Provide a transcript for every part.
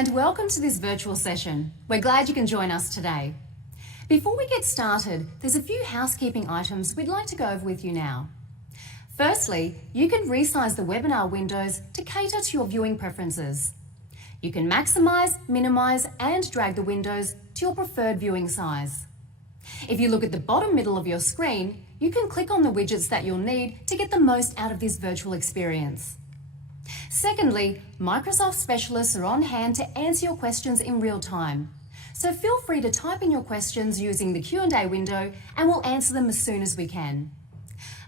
and welcome to this virtual session. We're glad you can join us today. Before we get started, there's a few housekeeping items we'd like to go over with you now. Firstly, you can resize the webinar windows to cater to your viewing preferences. You can maximize, minimize, and drag the windows to your preferred viewing size. If you look at the bottom middle of your screen, you can click on the widgets that you'll need to get the most out of this virtual experience. Secondly, Microsoft specialists are on hand to answer your questions in real time. So feel free to type in your questions using the Q&A window and we'll answer them as soon as we can.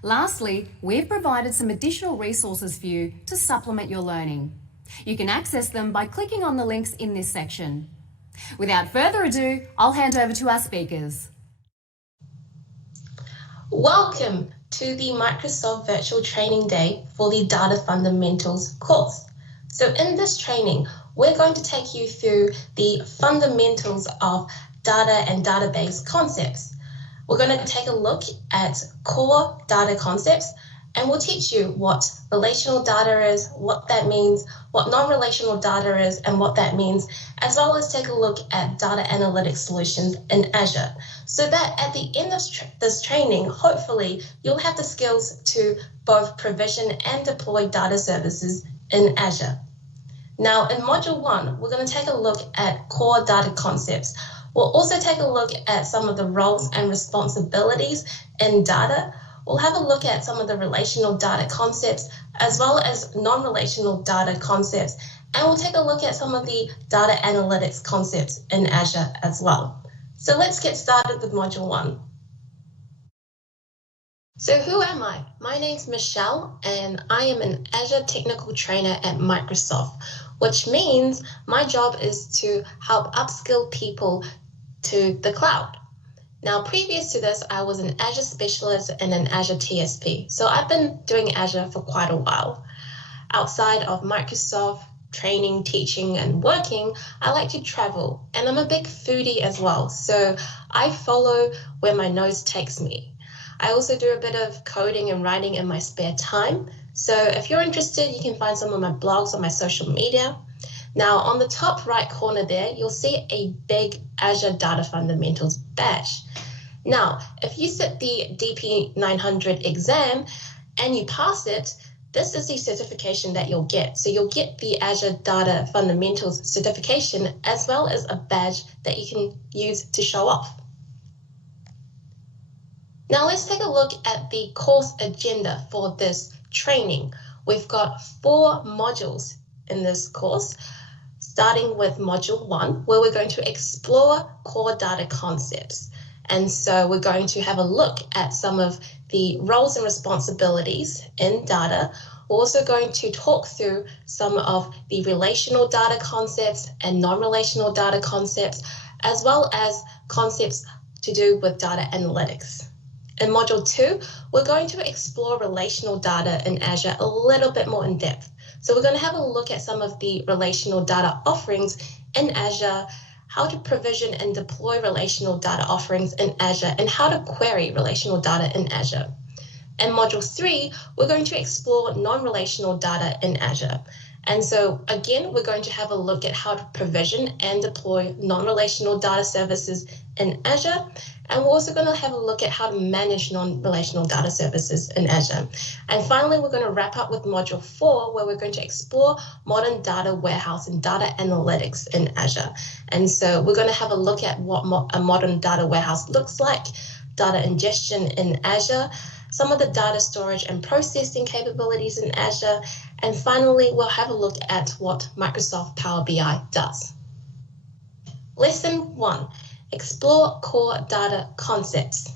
Lastly, we've provided some additional resources for you to supplement your learning. You can access them by clicking on the links in this section. Without further ado, I'll hand over to our speakers. Welcome to the Microsoft Virtual Training Day for the Data Fundamentals course. So in this training, we're going to take you through the fundamentals of data and database concepts. We're going to take a look at core data concepts, and we'll teach you what relational data is, what that means, what non-relational data is, and what that means, as well as take a look at data analytics solutions in Azure, so that at the end of this training, hopefully, you'll have the skills to both provision and deploy data services in Azure. Now, in Module 1, we're going to take a look at core data concepts. We'll also take a look at some of the roles and responsibilities in data. We'll have a look at some of the relational data concepts as well as non-relational data concepts, and we'll take a look at some of the data analytics concepts in Azure as well. So let's get started with Module 1. So who am I? My name's Michelle, and I am an Azure Technical Trainer at Microsoft, which means my job is to help upskill people to the cloud. Now, previous to this, I was an Azure specialist and an Azure TSP. So I've been doing Azure for quite a while. Outside of Microsoft training, teaching, and working, I like to travel, and I'm a big foodie as well. So I follow where my nose takes me. I also do a bit of coding and writing in my spare time. So if you're interested, you can find some of my blogs on my social media. Now, on the top right corner there, you'll see a big Azure Data Fundamentals badge. Now, if you sit the DP900 exam and you pass it, this is the certification that you'll get. So you'll get the Azure Data Fundamentals certification as well as a badge that you can use to show off. Now let's take a look at the course agenda for this training. We've got 4 modules in this course, starting with Module 1, where we're going to explore core data concepts. And so we're going to have a look at some of the roles and responsibilities in data. We're also going to talk through some of the relational data concepts and non-relational data concepts, as well as concepts to do with data analytics. In Module 2, we're going to explore relational data in Azure a little bit more in depth. So we're going to have a look at some of the relational data offerings in Azure, how to provision and deploy relational data offerings in Azure, and how to query relational data in Azure. In Module 3, we're going to explore non-relational data in Azure. And so again, we're going to have a look at how to provision and deploy non-relational data services in Azure. And we're also going to have a look at how to manage non-relational data services in Azure. And finally, we're going to wrap up with Module 4, where we're going to explore modern data warehouse and data analytics in Azure. And so we're going to have a look at what a modern data warehouse looks like, data ingestion in Azure, some of the data storage and processing capabilities in Azure. And finally, we'll have a look at what Microsoft Power BI does. Lesson 1. Explore core data concepts.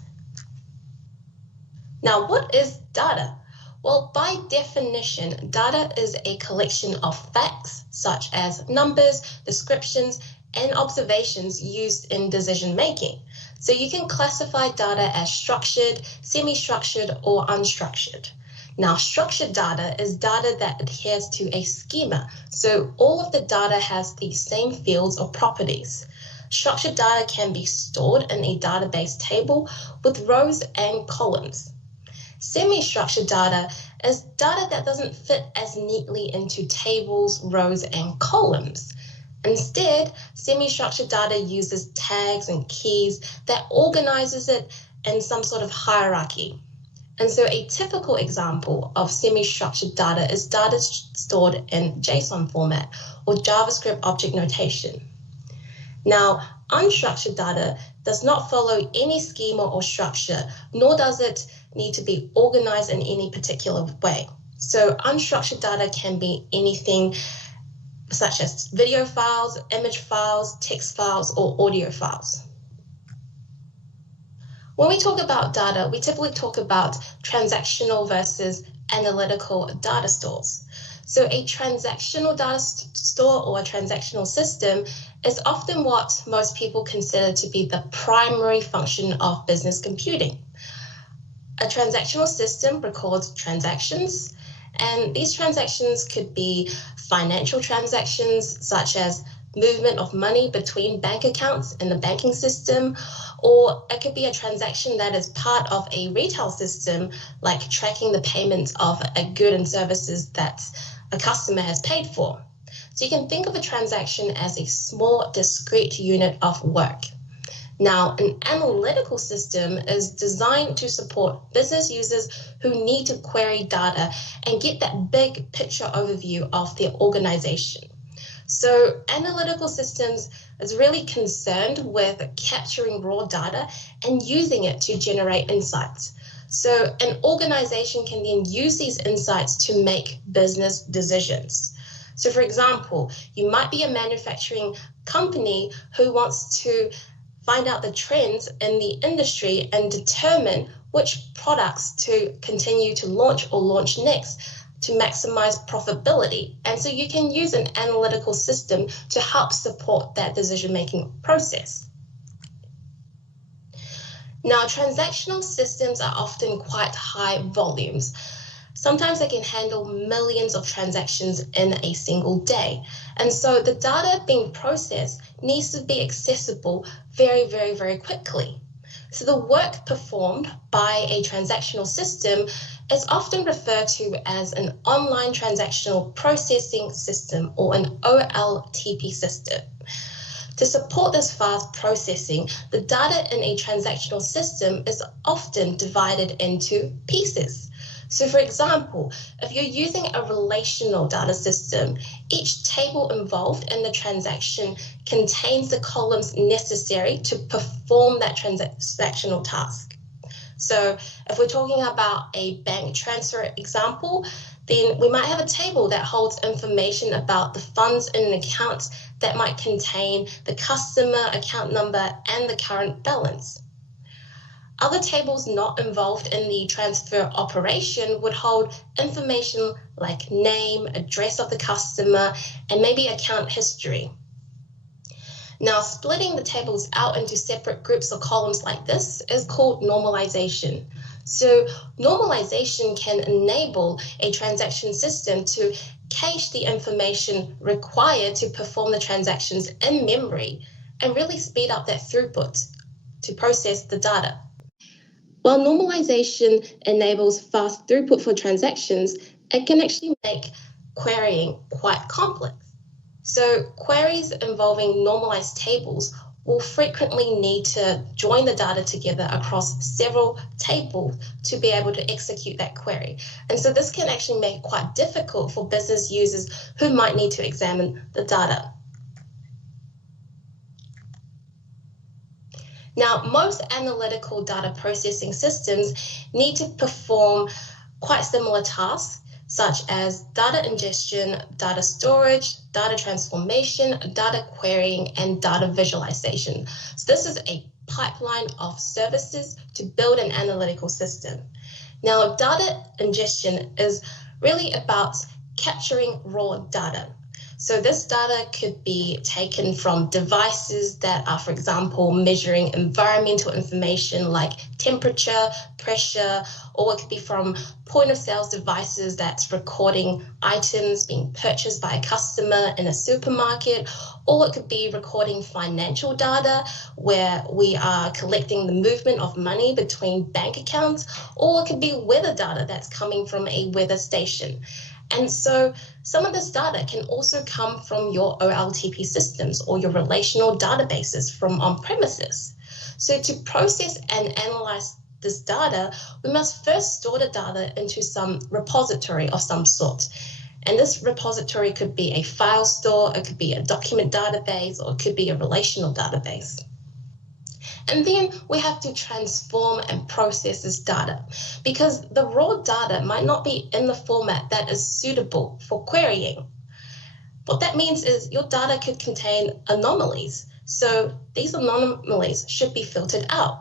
Now, what is data? Well, by definition, data is a collection of facts such as numbers, descriptions, and observations used in decision making. So you can classify data as structured, semi-structured, or unstructured. Now, structured data is data that adheres to a schema. So all of the data has the same fields or properties. Structured data can be stored in a database table with rows and columns. Semi-structured data is data that doesn't fit as neatly into tables, rows, and columns. Instead, semi-structured data uses tags and keys that organizes it in some sort of hierarchy. And so a typical example of semi-structured data is data stored in JSON format or JavaScript object notation. Now, unstructured data does not follow any schema or structure, nor does it need to be organized in any particular way. So unstructured data can be anything such as video files, image files, text files, or audio files. When we talk about data, we typically talk about transactional versus analytical data stores. So a transactional data store or a transactional system is often what most people consider to be the primary function of business computing. A transactional system records transactions, and these transactions could be financial transactions such as movement of money between bank accounts in the banking system, or it could be a transaction that is part of a retail system, like tracking the payments of a good and services that a customer has paid for. So you can think of a transaction as a small, discrete unit of work. Now, an analytical system is designed to support business users who need to query data and get that big picture overview of their organization. So analytical systems is really concerned with capturing raw data and using it to generate insights. So an organization can then use these insights to make business decisions. So for example, you might be a manufacturing company who wants to find out the trends in the industry and determine which products to continue to launch or launch next to maximize profitability. And so you can use an analytical system to help support that decision-making process. Now, transactional systems are often quite high volumes. Sometimes they can handle millions of transactions in a single day. And so the data being processed needs to be accessible very, very, very quickly. So the work performed by a transactional system is often referred to as an online transactional processing system or an OLTP system. To support this fast processing, the data in a transactional system is often divided into pieces. So for example, if you're using a relational data system, each table involved in the transaction contains the columns necessary to perform that transactional task. So if we're talking about a bank transfer example, then we might have a table that holds information about the funds in an account that might contain the customer account number and the current balance. Other tables not involved in the transfer operation would hold information like name, address of the customer, and maybe account history. Now, splitting the tables out into separate groups or columns like this is called normalization. So normalization can enable a transaction system to cache the information required to perform the transactions in memory and really speed up that throughput to process the data. While normalization enables fast throughput for transactions, it can actually make querying quite complex. So queries involving normalized tables will frequently need to join the data together across several tables to be able to execute that query. And so this can actually make it quite difficult for business users who might need to examine the data. Now, most analytical data processing systems need to perform quite similar tasks, such as data ingestion, data storage, data transformation, data querying, and data visualization. So this is a pipeline of services to build an analytical system. Now, data ingestion is really about capturing raw data. So this data could be taken from devices that are, for example, measuring environmental information like temperature, pressure, or it could be from point of sales devices that's recording items being purchased by a customer in a supermarket, or it could be recording financial data where we are collecting the movement of money between bank accounts, or it could be weather data that's coming from a weather station. And so some of this data can also come from your OLTP systems or your relational databases from on-premises. So to process and analyze this data, we must first store the data into some repository of some sort. And this repository could be a file store, it could be a document database, or it could be a relational database. And then we have to transform and process this data because the raw data might not be in the format that is suitable for querying. What that means is your data could contain anomalies. So these anomalies should be filtered out,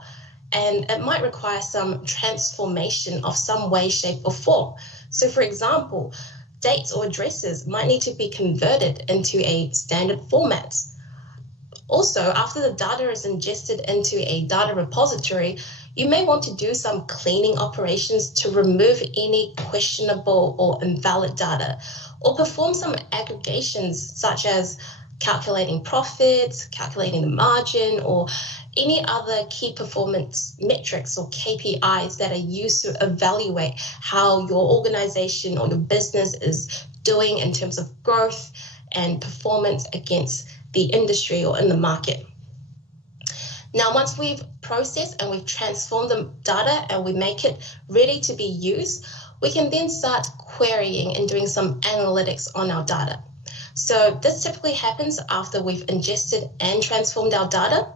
and it might require some transformation of some way, shape, or form. So for example, dates or addresses might need to be converted into a standard format. Also, after the data is ingested into a data repository, you may want to do some cleaning operations to remove any questionable or invalid data, or perform some aggregations such as calculating profits, calculating the margin, or any other key performance metrics or KPIs that are used to evaluate how your organization or your business is doing in terms of growth and performance against the industry or in the market. Now, once we've processed and we've transformed the data and we make it ready to be used, we can then start querying and doing some analytics on our data. So this typically happens after we've ingested and transformed our data.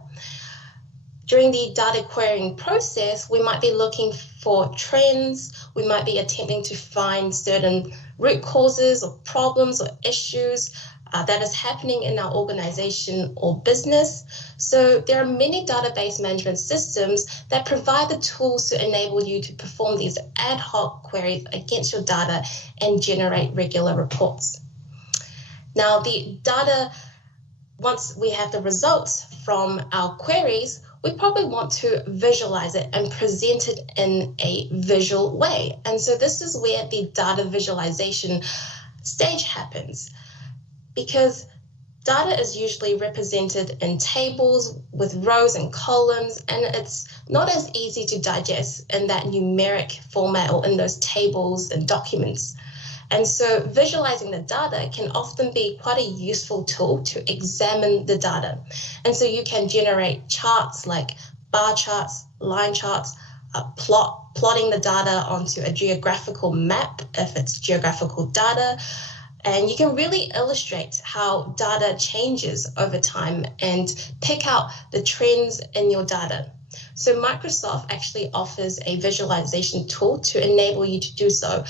During the data querying process, we might be looking for trends, we might be attempting to find certain root causes or problems or issues that is happening in our organization or business. So there are many database management systems that provide the tools to enable you to perform these ad hoc queries against your data and generate regular reports. Now, the data, once we have the results from our queries, we probably want to visualize it and present it in a visual way. And so this is where the data visualization stage happens, because data is usually represented in tables with rows and columns, and it's not as easy to digest in that numeric format or in those tables and documents. And so visualizing the data can often be quite a useful tool to examine the data. And so you can generate charts like bar charts, line charts, plotting the data onto a geographical map if it's geographical data. And you can really illustrate how data changes over time and pick out the trends in your data. So Microsoft actually offers a visualization tool to enable you to do so.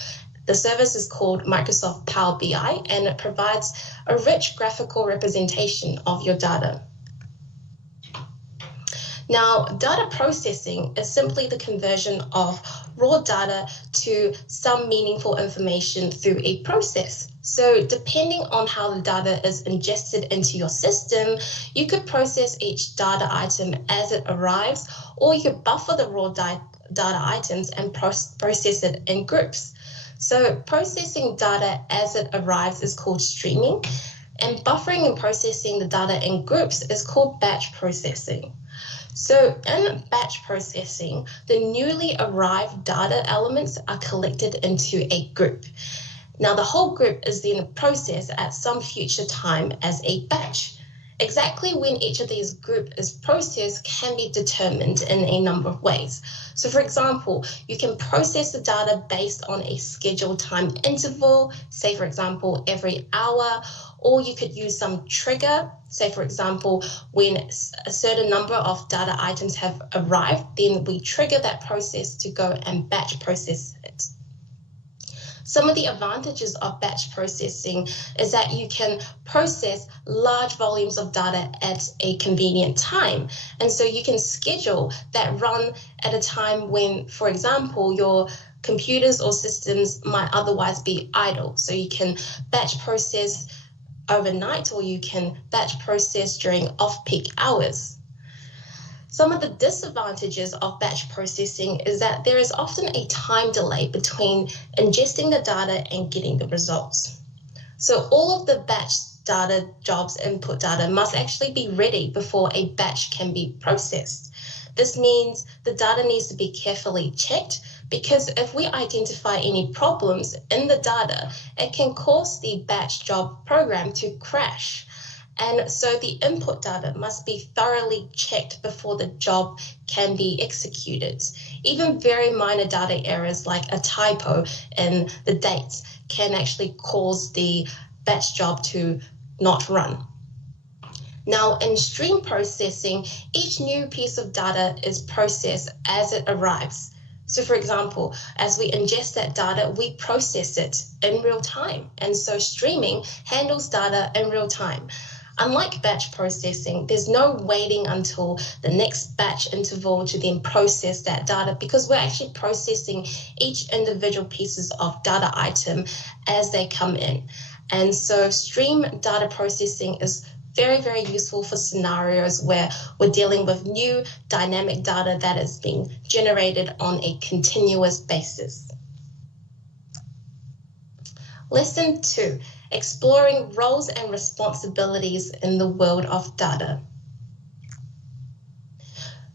The service is called Microsoft Power BI, and it provides a rich graphical representation of your data. Now, data processing is simply the conversion of raw data to some meaningful information through a process. So depending on how the data is ingested into your system, you could process each data item as it arrives, or you could buffer the raw data items and process it in groups. So processing data as it arrives is called streaming, and buffering and processing the data in groups is called batch processing. So in batch processing, the newly arrived data elements are collected into a group. Now the whole group is then processed at some future time as a batch. Exactly when each of these groups is processed can be determined in a number of ways. So for example, you can process the data based on a scheduled time interval, say for example, every hour, or you could use some trigger. Say for example, when a certain number of data items have arrived, then we trigger that process to go and batch process it. Some of the advantages of batch processing is that you can process large volumes of data at a convenient time. And so you can schedule that run at a time when, for example, your computers or systems might otherwise be idle. So you can batch process overnight, or you can batch process during off-peak hours. Some of the disadvantages of batch processing is that there is often a time delay between ingesting the data and getting the results. So all of the batch data jobs, input data, must actually be ready before a batch can be processed. This means the data needs to be carefully checked because if we identify any problems in the data, it can cause the batch job program to crash. And so the input data must be thoroughly checked before the job can be executed. Even very minor data errors like a typo in the dates can actually cause the batch job to not run. Now, in stream processing, each new piece of data is processed as it arrives. So for example, as we ingest that data, we process it in real time. And so streaming handles data in real time. Unlike batch processing, there's no waiting until the next batch interval to then process that data, because we're actually processing each individual pieces of data item as they come in. And so stream data processing is very, very useful for scenarios where we're dealing with new dynamic data that is being generated on a continuous basis. Lesson 2, exploring roles and responsibilities in the world of data.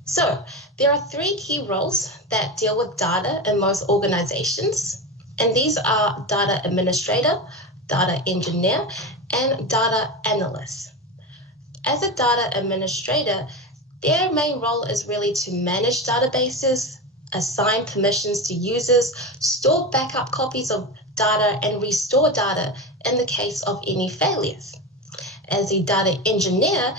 So there are 3 key roles that deal with data in most organizations, and these are data administrator, data engineer, and data analyst. As a data administrator, their main role is really to manage databases, assign permissions to users, store backup copies of data, and restore data in the case of any failures. As a data engineer,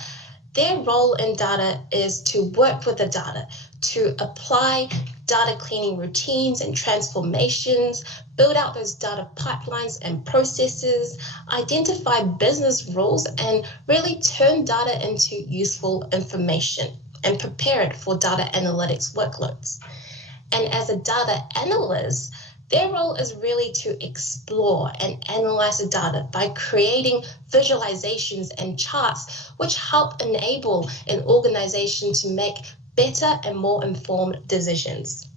their role in data is to work with the data, to apply data cleaning routines and transformations, build out those data pipelines and processes, identify business rules, and really turn data into useful information and prepare it for data analytics workloads. And as a data analyst, their role is really to explore and analyze the data by creating visualizations and charts which help enable an organization to make better and more informed decisions.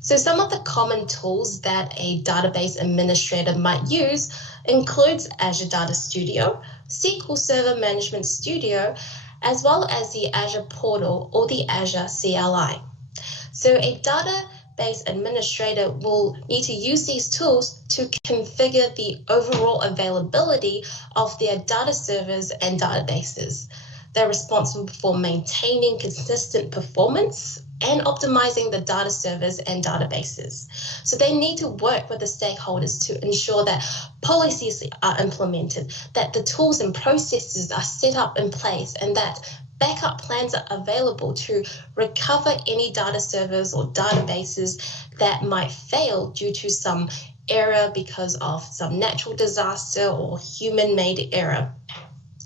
So some of the common tools that a database administrator might use includes Azure Data Studio, SQL Server Management Studio, as well as the Azure Portal or the Azure CLI. So a database administrator will need to use these tools to configure the overall availability of their data servers and databases. They're responsible for maintaining consistent performance and optimizing the data servers and databases. So they need to work with the stakeholders to ensure that policies are implemented, that the tools and processes are set up in place, and that backup plans are available to recover any data servers or databases that might fail due to some error because of some natural disaster or human-made error.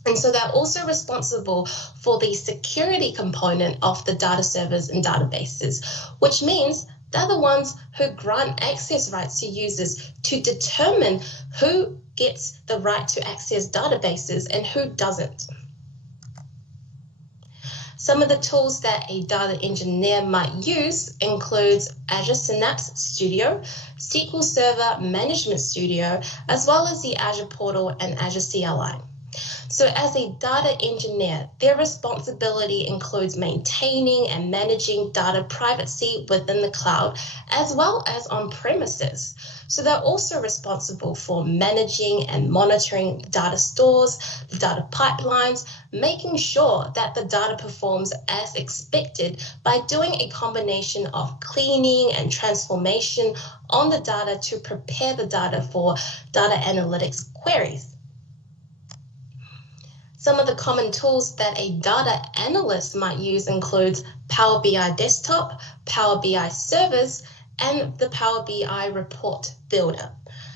And so they're also responsible for the security component of the data servers and databases, which means they're the ones who grant access rights to users to determine who gets the right to access databases and who doesn't. Some of the tools that a data engineer might use includes Azure Synapse Studio, SQL Server Management Studio, as well as the Azure Portal and Azure CLI. So as a data engineer, their responsibility includes maintaining and managing data privacy within the cloud, as well as on premises. So they're also responsible for managing and monitoring the data stores, the data pipelines, making sure that the data performs as expected by doing a combination of cleaning and transformation on the data to prepare the data for data analytics queries. Some of the common tools that a data analyst might use includes Power BI Desktop, Power BI Service, and the Power BI Report Builder.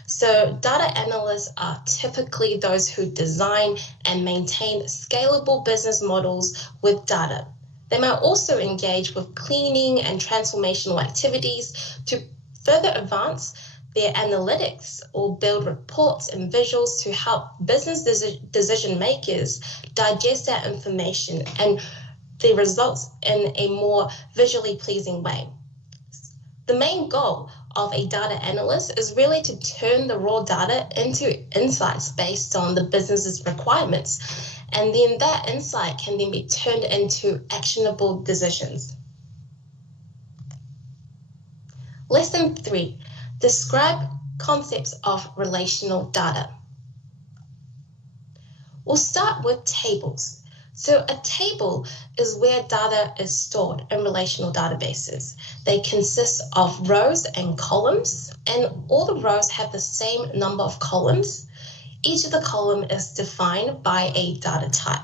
So data analysts are typically those who design and maintain scalable business models with data. They might also engage with cleaning and transformational activities to further advance their analytics or build reports and visuals to help business decision makers digest that information and the results in a more visually pleasing way. The main goal of a data analyst is really to turn the raw data into insights based on the business's requirements, and then that insight can then be turned into actionable decisions. Lesson 3, describe concepts of relational data. We'll start with tables. So a table is where data is stored in relational databases. They consist of rows and columns, and all the rows have the same number of columns. Each of the column is defined by a data type.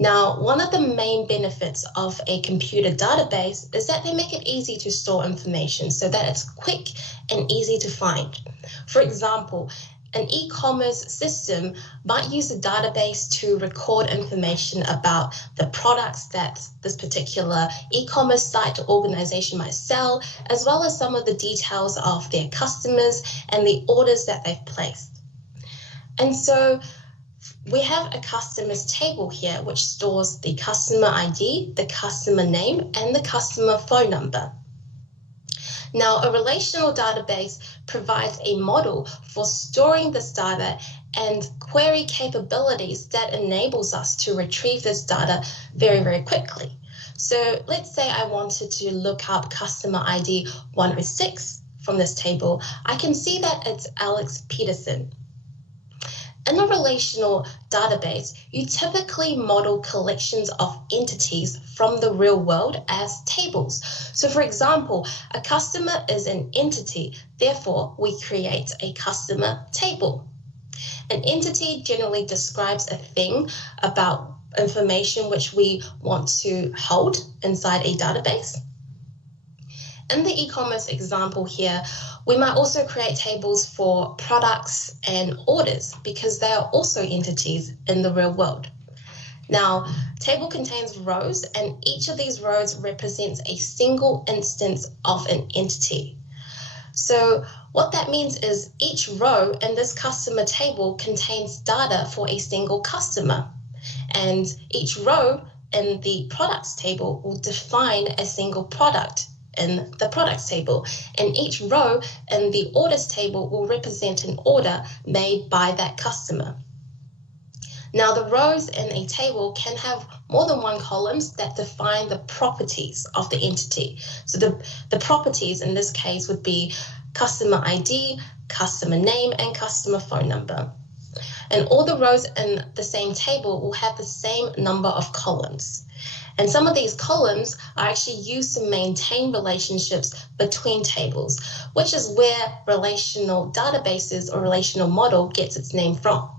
Now, one of the main benefits of a computer database is that they make it easy to store information so that it's quick and easy to find. For example, an e-commerce system might use a database to record information about the products that this particular e-commerce site or organization might sell, as well as some of the details of their customers and the orders that they've placed. And so we have a customers table here, which stores the customer ID, the customer name, and the customer phone number. Now, a relational database provides a model for storing this data and query capabilities that enables us to retrieve this data very, very quickly. So let's say I wanted to look up customer ID 106 from this table. I can see that it's Alex Peterson. In a relational database, you typically model collections of entities from the real world as tables. So for example, a customer is an entity, therefore we create a customer table. An entity generally describes a thing about information which we want to hold inside a database. In the e-commerce example here, we might also create tables for products and orders because they are also entities in the real world. Now, table contains rows, and each of these rows represents a single instance of an entity. So what that means is each row in this customer table contains data for a single customer, and each row in the products table will define a single product in the products table, and each row in the orders table will represent an order made by that customer. Now, the rows in a table can have more than one columns that define the properties of the entity. So the properties in this case would be customer ID, customer name, and customer phone number. And all the rows in the same table will have the same number of columns. And some of these columns are actually used to maintain relationships between tables, which is where relational databases or relational model gets its name from.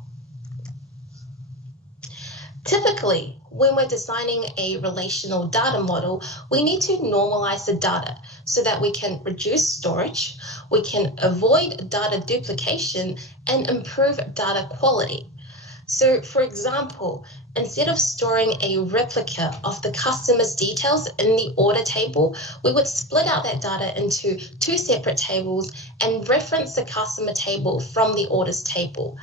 Typically, when we're designing a relational data model, we need to normalize the data so that we can reduce storage, we can avoid data duplication, and improve data quality. So, for example, instead of storing a replica of the customer's details in the order table, we would split out that data into two separate tables and reference the customer table from the orders table.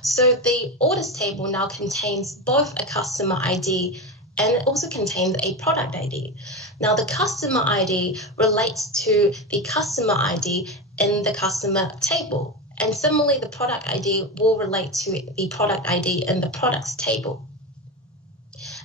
So the orders table now contains both a customer ID and it also contains a product ID. Now the customer ID relates to the customer ID in the customer table. And similarly, the product ID will relate to the product ID in the products table.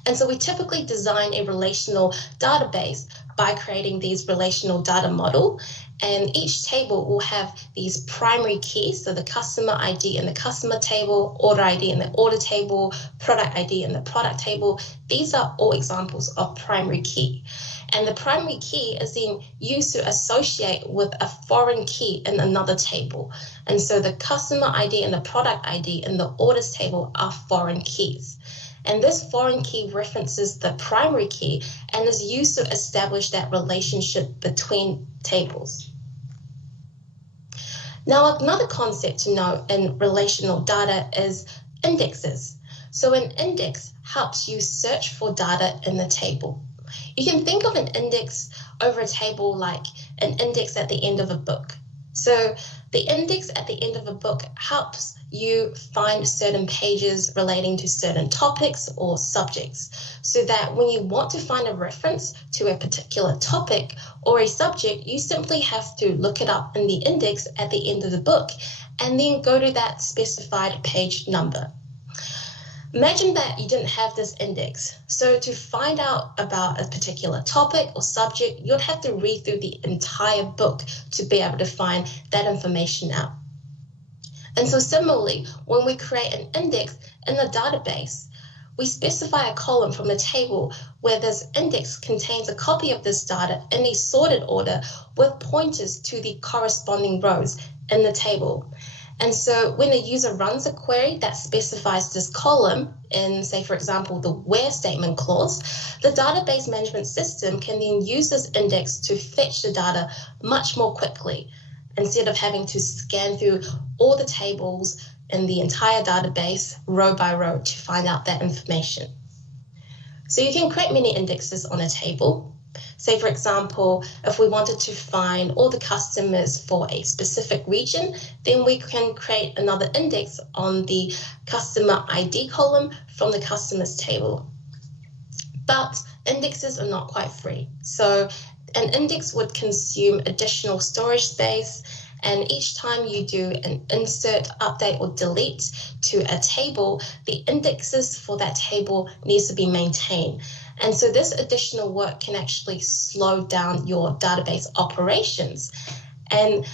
And so we typically design a relational database by creating these relational data model, and each table will have these primary keys, so the customer ID in the customer table, order ID in the order table, product ID in the product table. These are all examples of primary key. And the primary key is then used to associate with a foreign key in another table. And so the customer ID and the product ID in the orders table are foreign keys. And this foreign key references the primary key and is used to establish that relationship between tables. Now, another concept to know in relational data is indexes. So an index helps you search for data in the table. You can think of an index over a table like an index at the end of a book. So the index at the end of a book helps you find certain pages relating to certain topics or subjects, so that when you want to find a reference to a particular topic or a subject, you simply have to look it up in the index at the end of the book and then go to that specified page number. Imagine that you didn't have this index. So to find out about a particular topic or subject, you'd have to read through the entire book to be able to find that information out. And so similarly, when we create an index in the database, we specify a column from the table where this index contains a copy of this data in a sorted order with pointers to the corresponding rows in the table. And so when a user runs a query that specifies this column in, say, for example, the where statement clause, the database management system can then use this index to fetch the data much more quickly, instead of having to scan through all the tables in the entire database row by row to find out that information. So you can create many indexes on a table. Say, for example, if we wanted to find all the customers for a specific region, then we can create another index on the customer ID column from the customers table. But indexes are not quite free. So an index would consume additional storage space, and each time you do an insert, update, or delete to a table, the indexes for that table needs to be maintained. And so this additional work can actually slow down your database operations. And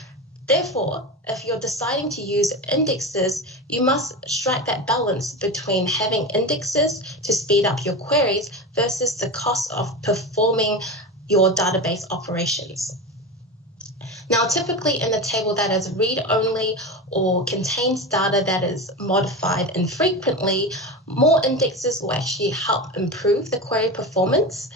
therefore, if you're deciding to use indexes, you must strike that balance between having indexes to speed up your queries versus the cost of performing your database operations. Now, typically in a table that is read-only or contains data that is modified infrequently, more indexes will actually help improve the query performance.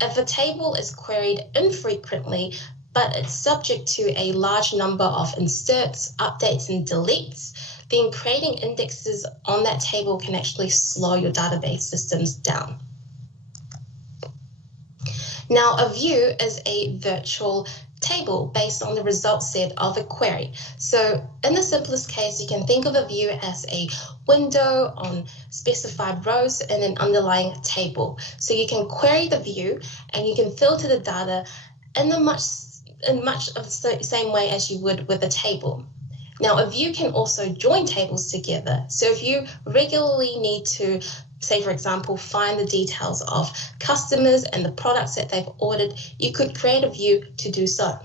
If a table is queried infrequently, but it's subject to a large number of inserts, updates, and deletes, then creating indexes on that table can actually slow your database systems down. Now, a view is a virtual table based on the result set of a query. So in the simplest case, you can think of a view as a window on specified rows in an underlying table. So you can query the view and you can filter the data in much of the same way as you would with a table. Now, a view can also join tables together. So if you regularly need to, say, for example, find the details of customers and the products that they've ordered, you could create a view to do so.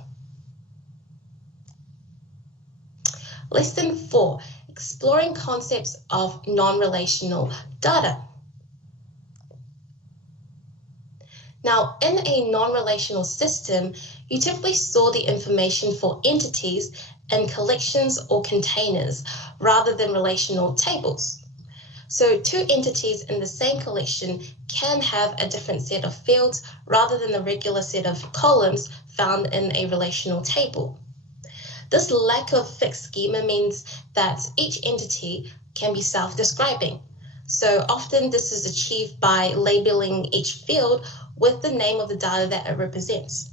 Lesson 4, exploring concepts of non-relational data. Now, in a non-relational system, you typically store the information for entities in collections or containers rather than relational tables. So two entities in the same collection can have a different set of fields rather than the regular set of columns found in a relational table. This lack of fixed schema means that each entity can be self-describing. So often this is achieved by labeling each field with the name of the data that it represents.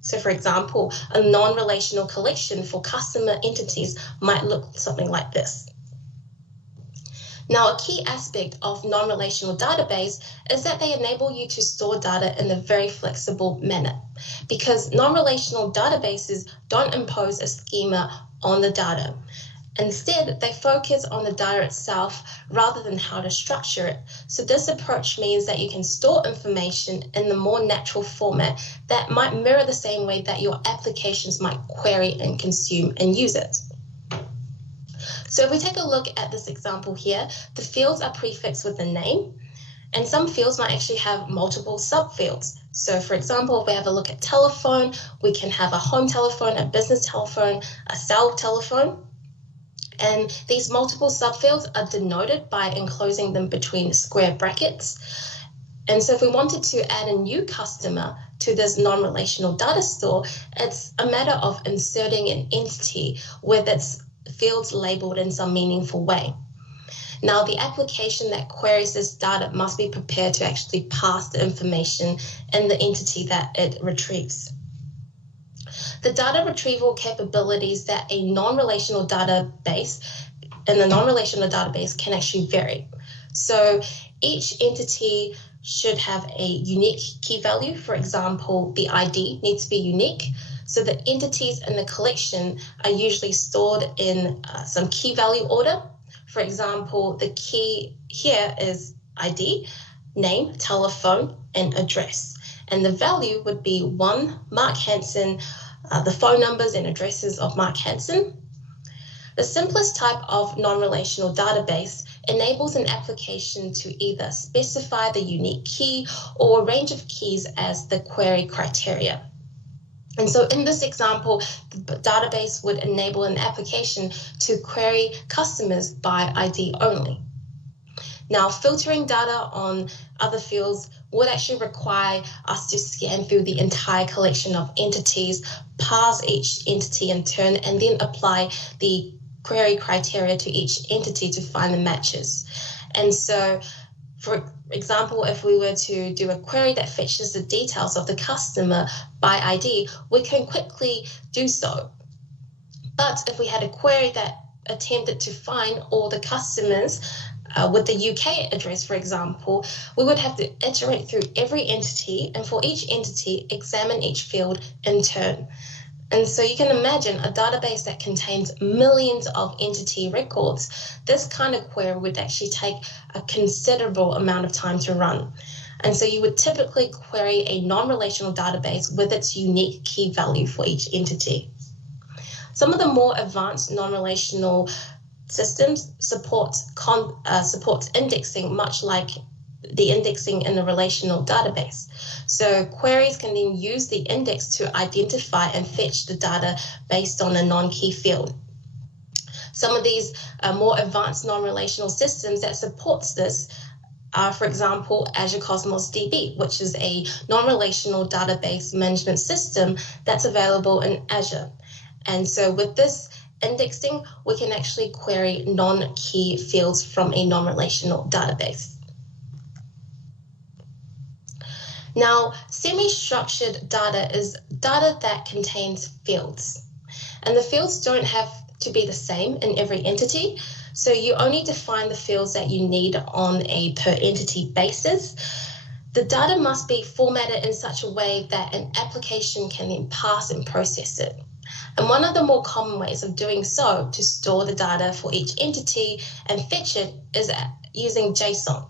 So for example, a non-relational collection for customer entities might look something like this. Now, a key aspect of non-relational database is that they enable you to store data in a very flexible manner, because non-relational databases don't impose a schema on the data. Instead, they focus on the data itself rather than how to structure it. So this approach means that you can store information in the more natural format that might mirror the same way that your applications might query and consume and use it. So if we take a look at this example here, the fields are prefixed with a name, and some fields might actually have multiple subfields. So for example, if we have a look at telephone, we can have a home telephone, a business telephone, a cell telephone. And these multiple subfields are denoted by enclosing them between square brackets. And so if we wanted to add a new customer to this non-relational data store, it's a matter of inserting an entity with its fields labeled in some meaningful way. Now, the application that queries this data must be prepared to actually pass the information in the entity that it retrieves. The data retrieval capabilities that a non-relational database can actually vary. So each entity should have a unique key value. For example, the ID needs to be unique. So the entities in the collection are usually stored in some key value order. For example, the key here is ID, name, telephone, and address. And the value would be 1, Mark Hansen, the phone numbers and addresses of Mark Hansen. The simplest type of non-relational database enables an application to either specify the unique key or a range of keys as the query criteria. And so in this example, the database would enable an application to query customers by ID only. Now, filtering data on other fields would actually require us to scan through the entire collection of entities, parse each entity in turn, and then apply the query criteria to each entity to find the matches. And so, for example, if we were to do a query that fetches the details of the customer by ID, we can quickly do so. But if we had a query that attempted to find all the customers with the UK address, for example, we would have to iterate through every entity, and for each entity, examine each field in turn. And so you can imagine a database that contains millions of entity records. This kind of query would actually take a considerable amount of time to run. And so you would typically query a non-relational database with its unique key value for each entity. Some of the more advanced non-relational systems supports indexing, much like the indexing in a relational database. So queries can then use the index to identify and fetch the data based on a non-key field. Some of these more advanced non-relational systems that supports this are, for example, Azure Cosmos DB, which is a non-relational database management system that's available in Azure. And so with this indexing, we can actually query non-key fields from a non-relational database. Now, semi-structured data is data that contains fields, and the fields don't have to be the same in every entity, so you only define the fields that you need on a per entity basis. The data must be formatted in such a way that an application can then parse and process it. And one of the more common ways of doing so to store the data for each entity and fetch it is using JSON.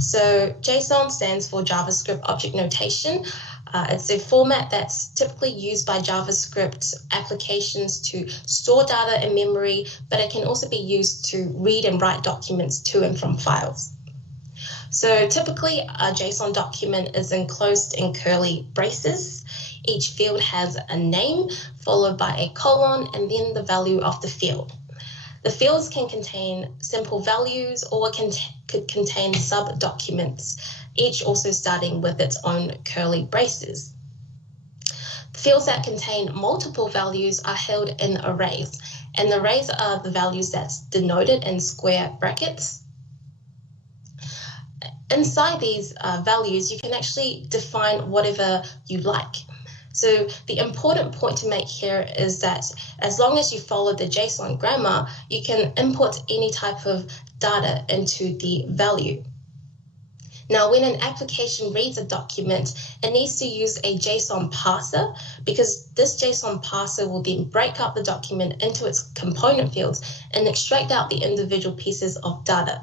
So JSON stands for JavaScript Object Notation. It's a format that's typically used by JavaScript applications to store data in memory, but it can also be used to read and write documents to and from files. So typically a JSON document is enclosed in curly braces. Each field has a name followed by a colon and then the value of the field. The fields can contain simple values or could contain sub-documents, each also starting with its own curly braces. Fields that contain multiple values are held in arrays, and arrays are the values that's denoted in square brackets. Inside these values, you can actually define whatever you like. So the important point to make here is that as long as you follow the JSON grammar, you can import any type of data into the value. Now, when an application reads a document, it needs to use a JSON parser, because this JSON parser will then break up the document into its component fields and extract out the individual pieces of data.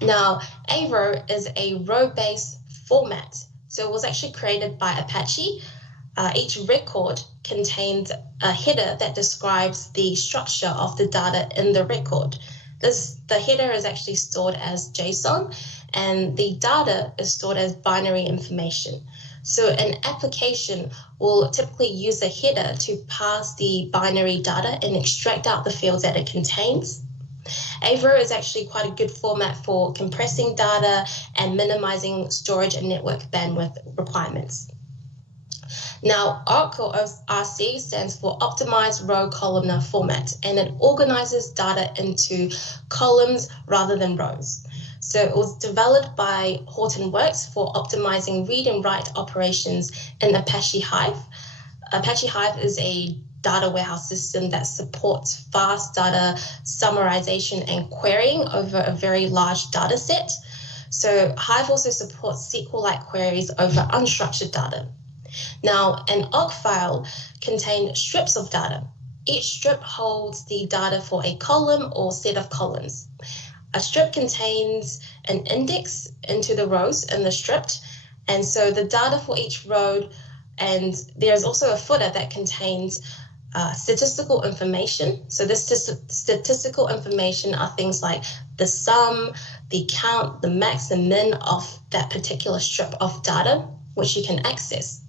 Now, a row is a row-based format. So it was actually created by Apache. Each record contains a header that describes the structure of the data in the record. The header is actually stored as JSON, and the data is stored as binary information. So an application will typically use a header to parse the binary data and extract out the fields that it contains. Azure is actually quite a good format for compressing data and minimizing storage and network bandwidth requirements. Now, ORC or RC stands for Optimized Row Columnar Format, and it organizes data into columns rather than rows. So it was developed by Hortonworks for optimizing read and write operations in Apache Hive. Apache Hive is a data warehouse system that supports fast data summarization and querying over a very large data set. So Hive also supports SQL-like queries over unstructured data. Now, an ORC file contains strips of data. Each strip holds the data for a column or set of columns. A strip contains an index into the rows in the strip, and so the data for each row, and there's also a footer that contains statistical information. So this statistical information are things like the sum, the count, the max and min of that particular strip of data, which you can access.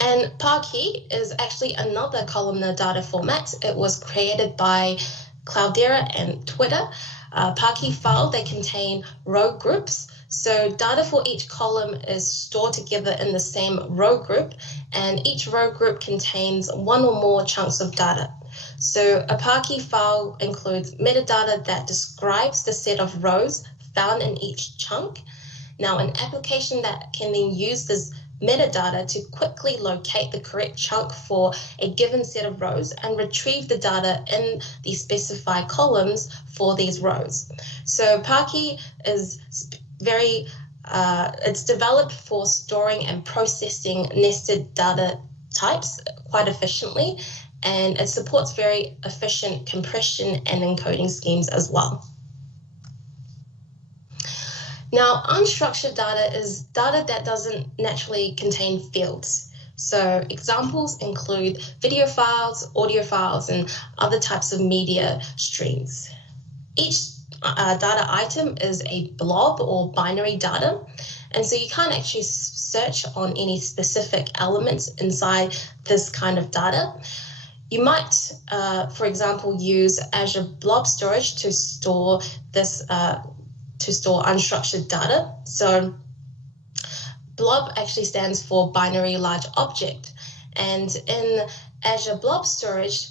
And Parquet is actually another columnar data format. It was created by Cloudera and Twitter. Parquet file, they contain row groups. So data for each column is stored together in the same row group, and each row group contains one or more chunks of data. So a Parquet file includes metadata that describes the set of rows found in each chunk. Now, an application that can then use this metadata to quickly locate the correct chunk for a given set of rows and retrieve the data in the specified columns for these rows. So Parquet is it's developed for storing and processing nested data types quite efficiently, and it supports very efficient compression and encoding schemes as well. Now, unstructured data is data that doesn't naturally contain fields. So examples include video files, audio files, and other types of media streams. Each data item is a blob or binary data, and so you can't actually search on any specific elements inside this kind of data. You might, for example, use Azure Blob Storage to store this unstructured data. So blob actually stands for binary large object, and in Azure Blob Storage,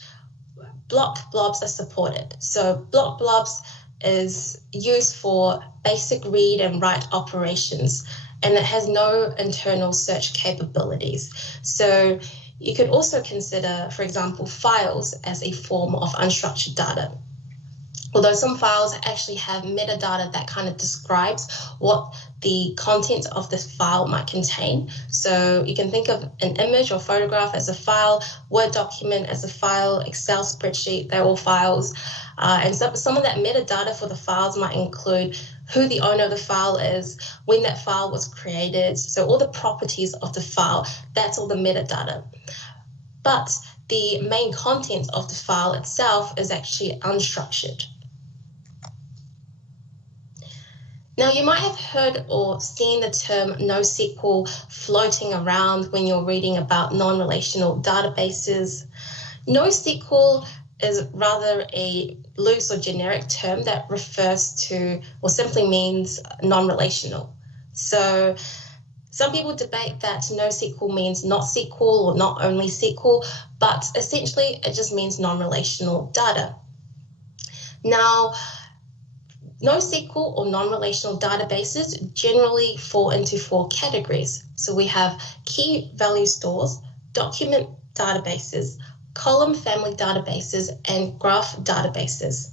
block blobs are supported. So block blobs is used for basic read and write operations, and it has no internal search capabilities. So you could also consider, for example, files as a form of unstructured data. Although some files actually have metadata that kind of describes what the content of this file might contain. So you can think of an image or photograph as a file, Word document as a file, Excel spreadsheet, they're all files. And so some of that metadata for the files might include who the owner of the file is, when that file was created. So all the properties of the file, that's all the metadata. But the main content of the file itself is actually unstructured. Now, you might have heard or seen the term NoSQL floating around when you're reading about non-relational databases. NoSQL is rather a loose or generic term that refers to or simply means non-relational. So some people debate that NoSQL means not SQL or not only SQL, but essentially it just means non-relational data. Now, NoSQL or non-relational databases generally fall into 4 categories. So we have key value stores, document databases, column family databases, and graph databases.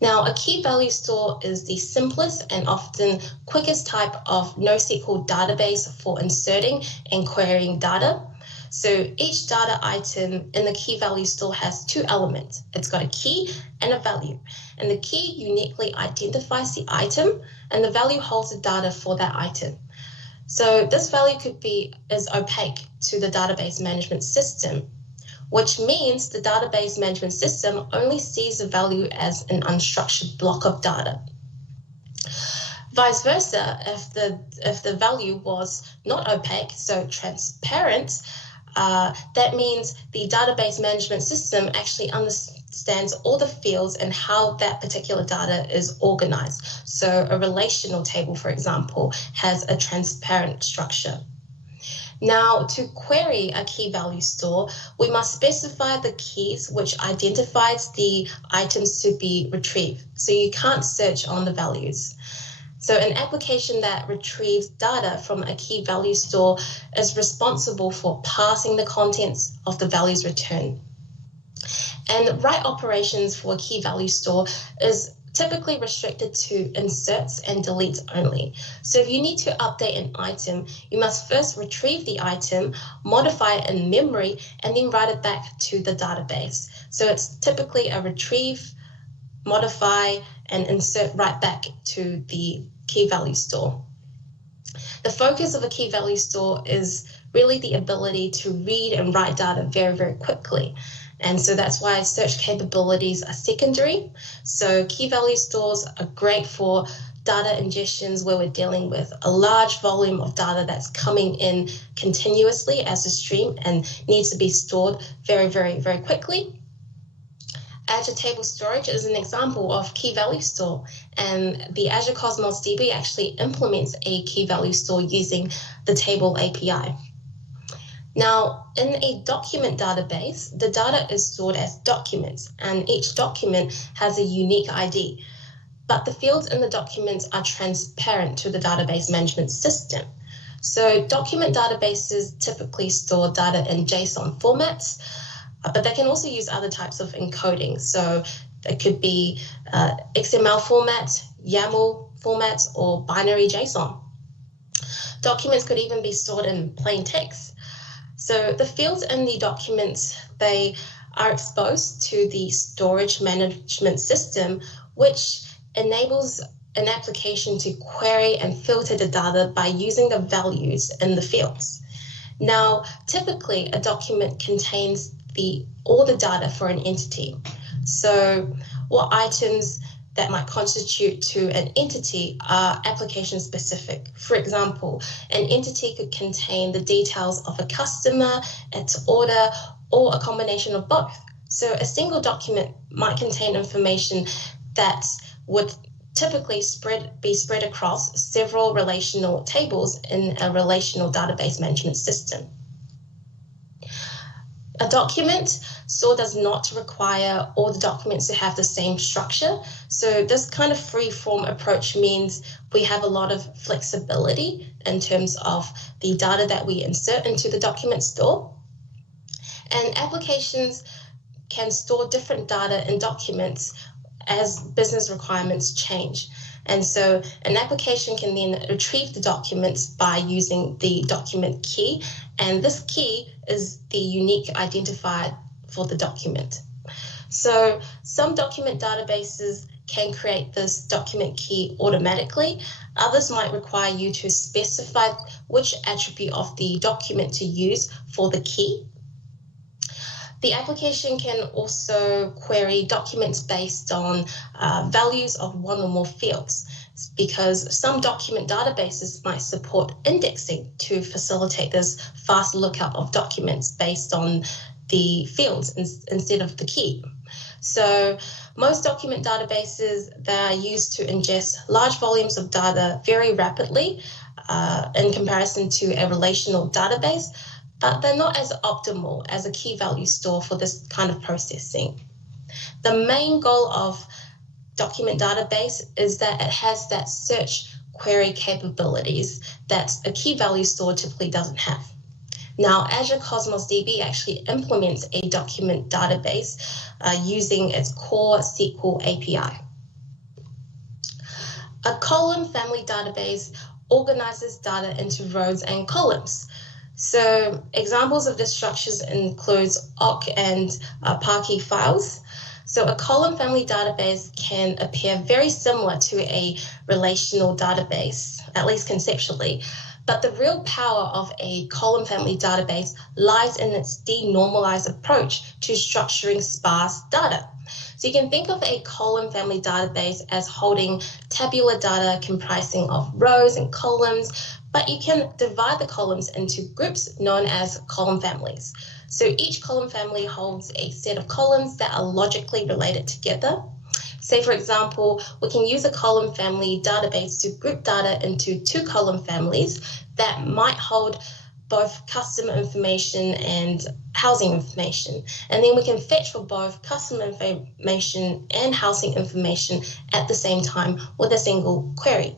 Now, a key value store is the simplest and often quickest type of NoSQL database for inserting and querying data. So each data item in the key value store has 2 elements. It's got a key and a value. And the key uniquely identifies the item, and the value holds the data for that item. So this value is opaque to the database management system, which means the database management system only sees the value as an unstructured block of data. Vice versa, if the value was not opaque, so transparent, that means the database management system actually understands all the fields and how that particular data is organized. So a relational table, for example, has a transparent structure. Now, to query a key value store, we must specify the keys which identifies the items to be retrieved. So you can't search on the values. So an application that retrieves data from a key value store is responsible for parsing the contents of the values returned. And write operations for a key value store is typically restricted to inserts and deletes only. So if you need to update an item, you must first retrieve the item, modify it in memory, and then write it back to the database. So it's typically a retrieve, modify, and insert right back to the key value store. The focus of a key value store is really the ability to read and write data very, very quickly. And so that's why search capabilities are secondary. So key value stores are great for data ingestions where we're dealing with a large volume of data that's coming in continuously as a stream and needs to be stored very, very, very quickly. Azure Table Storage is an example of key value store, and the Azure Cosmos DB actually implements a key value store using the table API. Now, in a document database, the data is stored as documents, and each document has a unique ID. But the fields in the documents are transparent to the database management system. So document databases typically store data in JSON formats, but they can also use other types of encoding. So it could be XML formats, YAML formats, or binary JSON. Documents could even be stored in plain text. So the fields in the documents, they are exposed to the storage management system, which enables an application to query and filter the data by using the values in the fields. Now, typically a document contains all the data for an entity. So what items that might constitute to an entity are application specific. For example, an entity could contain the details of a customer, its order, or a combination of both. So a single document might contain information that would typically be spread across several relational tables in a relational database management system. A document store does not require all the documents to have the same structure. So this kind of free-form approach means we have a lot of flexibility in terms of the data that we insert into the document store. And applications can store different data in documents as business requirements change. And so an application can then retrieve the documents by using the document key, and this key is the unique identifier for the document. So some document databases can create this document key automatically. Others might require you to specify which attribute of the document to use for the key. The application can also query documents based on values of one or more fields, because some document databases might support indexing to facilitate this fast lookup of documents based on the fields instead of the key. So most document databases, they are used to ingest large volumes of data very rapidly in comparison to a relational database, but they're not as optimal as a key value store for this kind of processing. The main goal of document database is that it has that search query capabilities that a key value store typically doesn't have. Now, Azure Cosmos DB actually implements a document database using its core SQL API. A column family database organizes data into rows and columns. So examples of this structures includes OC and Parquet files. So a column family database can appear very similar to a relational database, at least conceptually. But the real power of a column family database lies in its denormalized approach to structuring sparse data. So you can think of a column family database as holding tabular data comprising of rows and columns, but you can divide the columns into groups known as column families. So each column family holds a set of columns that are logically related together. Say, for example, we can use a column family database to group data into two column families that might hold both customer information and housing information. And then we can fetch for both customer information and housing information at the same time with a single query.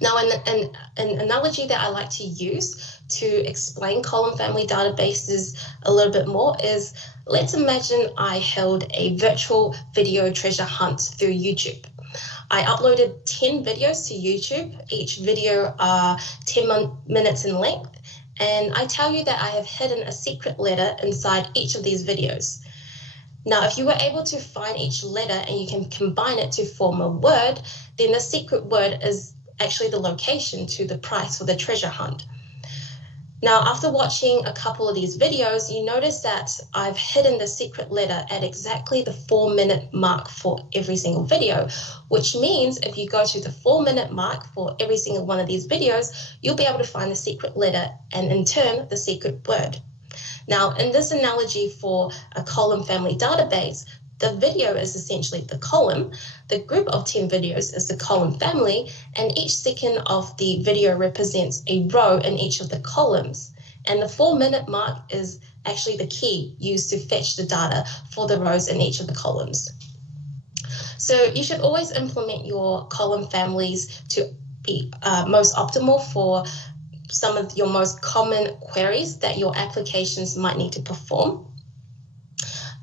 Now, an analogy that I like to use to explain column family databases a little bit more is, let's imagine I held a virtual video treasure hunt through YouTube. I uploaded 10 videos to YouTube. Each video are 10 minutes in length. And I tell you that I have hidden a secret letter inside each of these videos. Now, if you were able to find each letter and you can combine it to form a word, then the secret word is actually the location to the prize for the treasure hunt. Now, after watching a couple of these videos, you notice that I've hidden the secret letter at exactly the 4-minute mark for every single video, which means if you go to the 4-minute mark for every single one of these videos, you'll be able to find the secret letter and in turn, the secret word. Now, in this analogy for a column family database, the video is essentially the column, the group of 10 videos is the column family, and each second of the video represents a row in each of the columns. And the 4-minute mark is actually the key used to fetch the data for the rows in each of the columns. So you should always implement your column families to be most optimal for some of your most common queries that your applications might need to perform.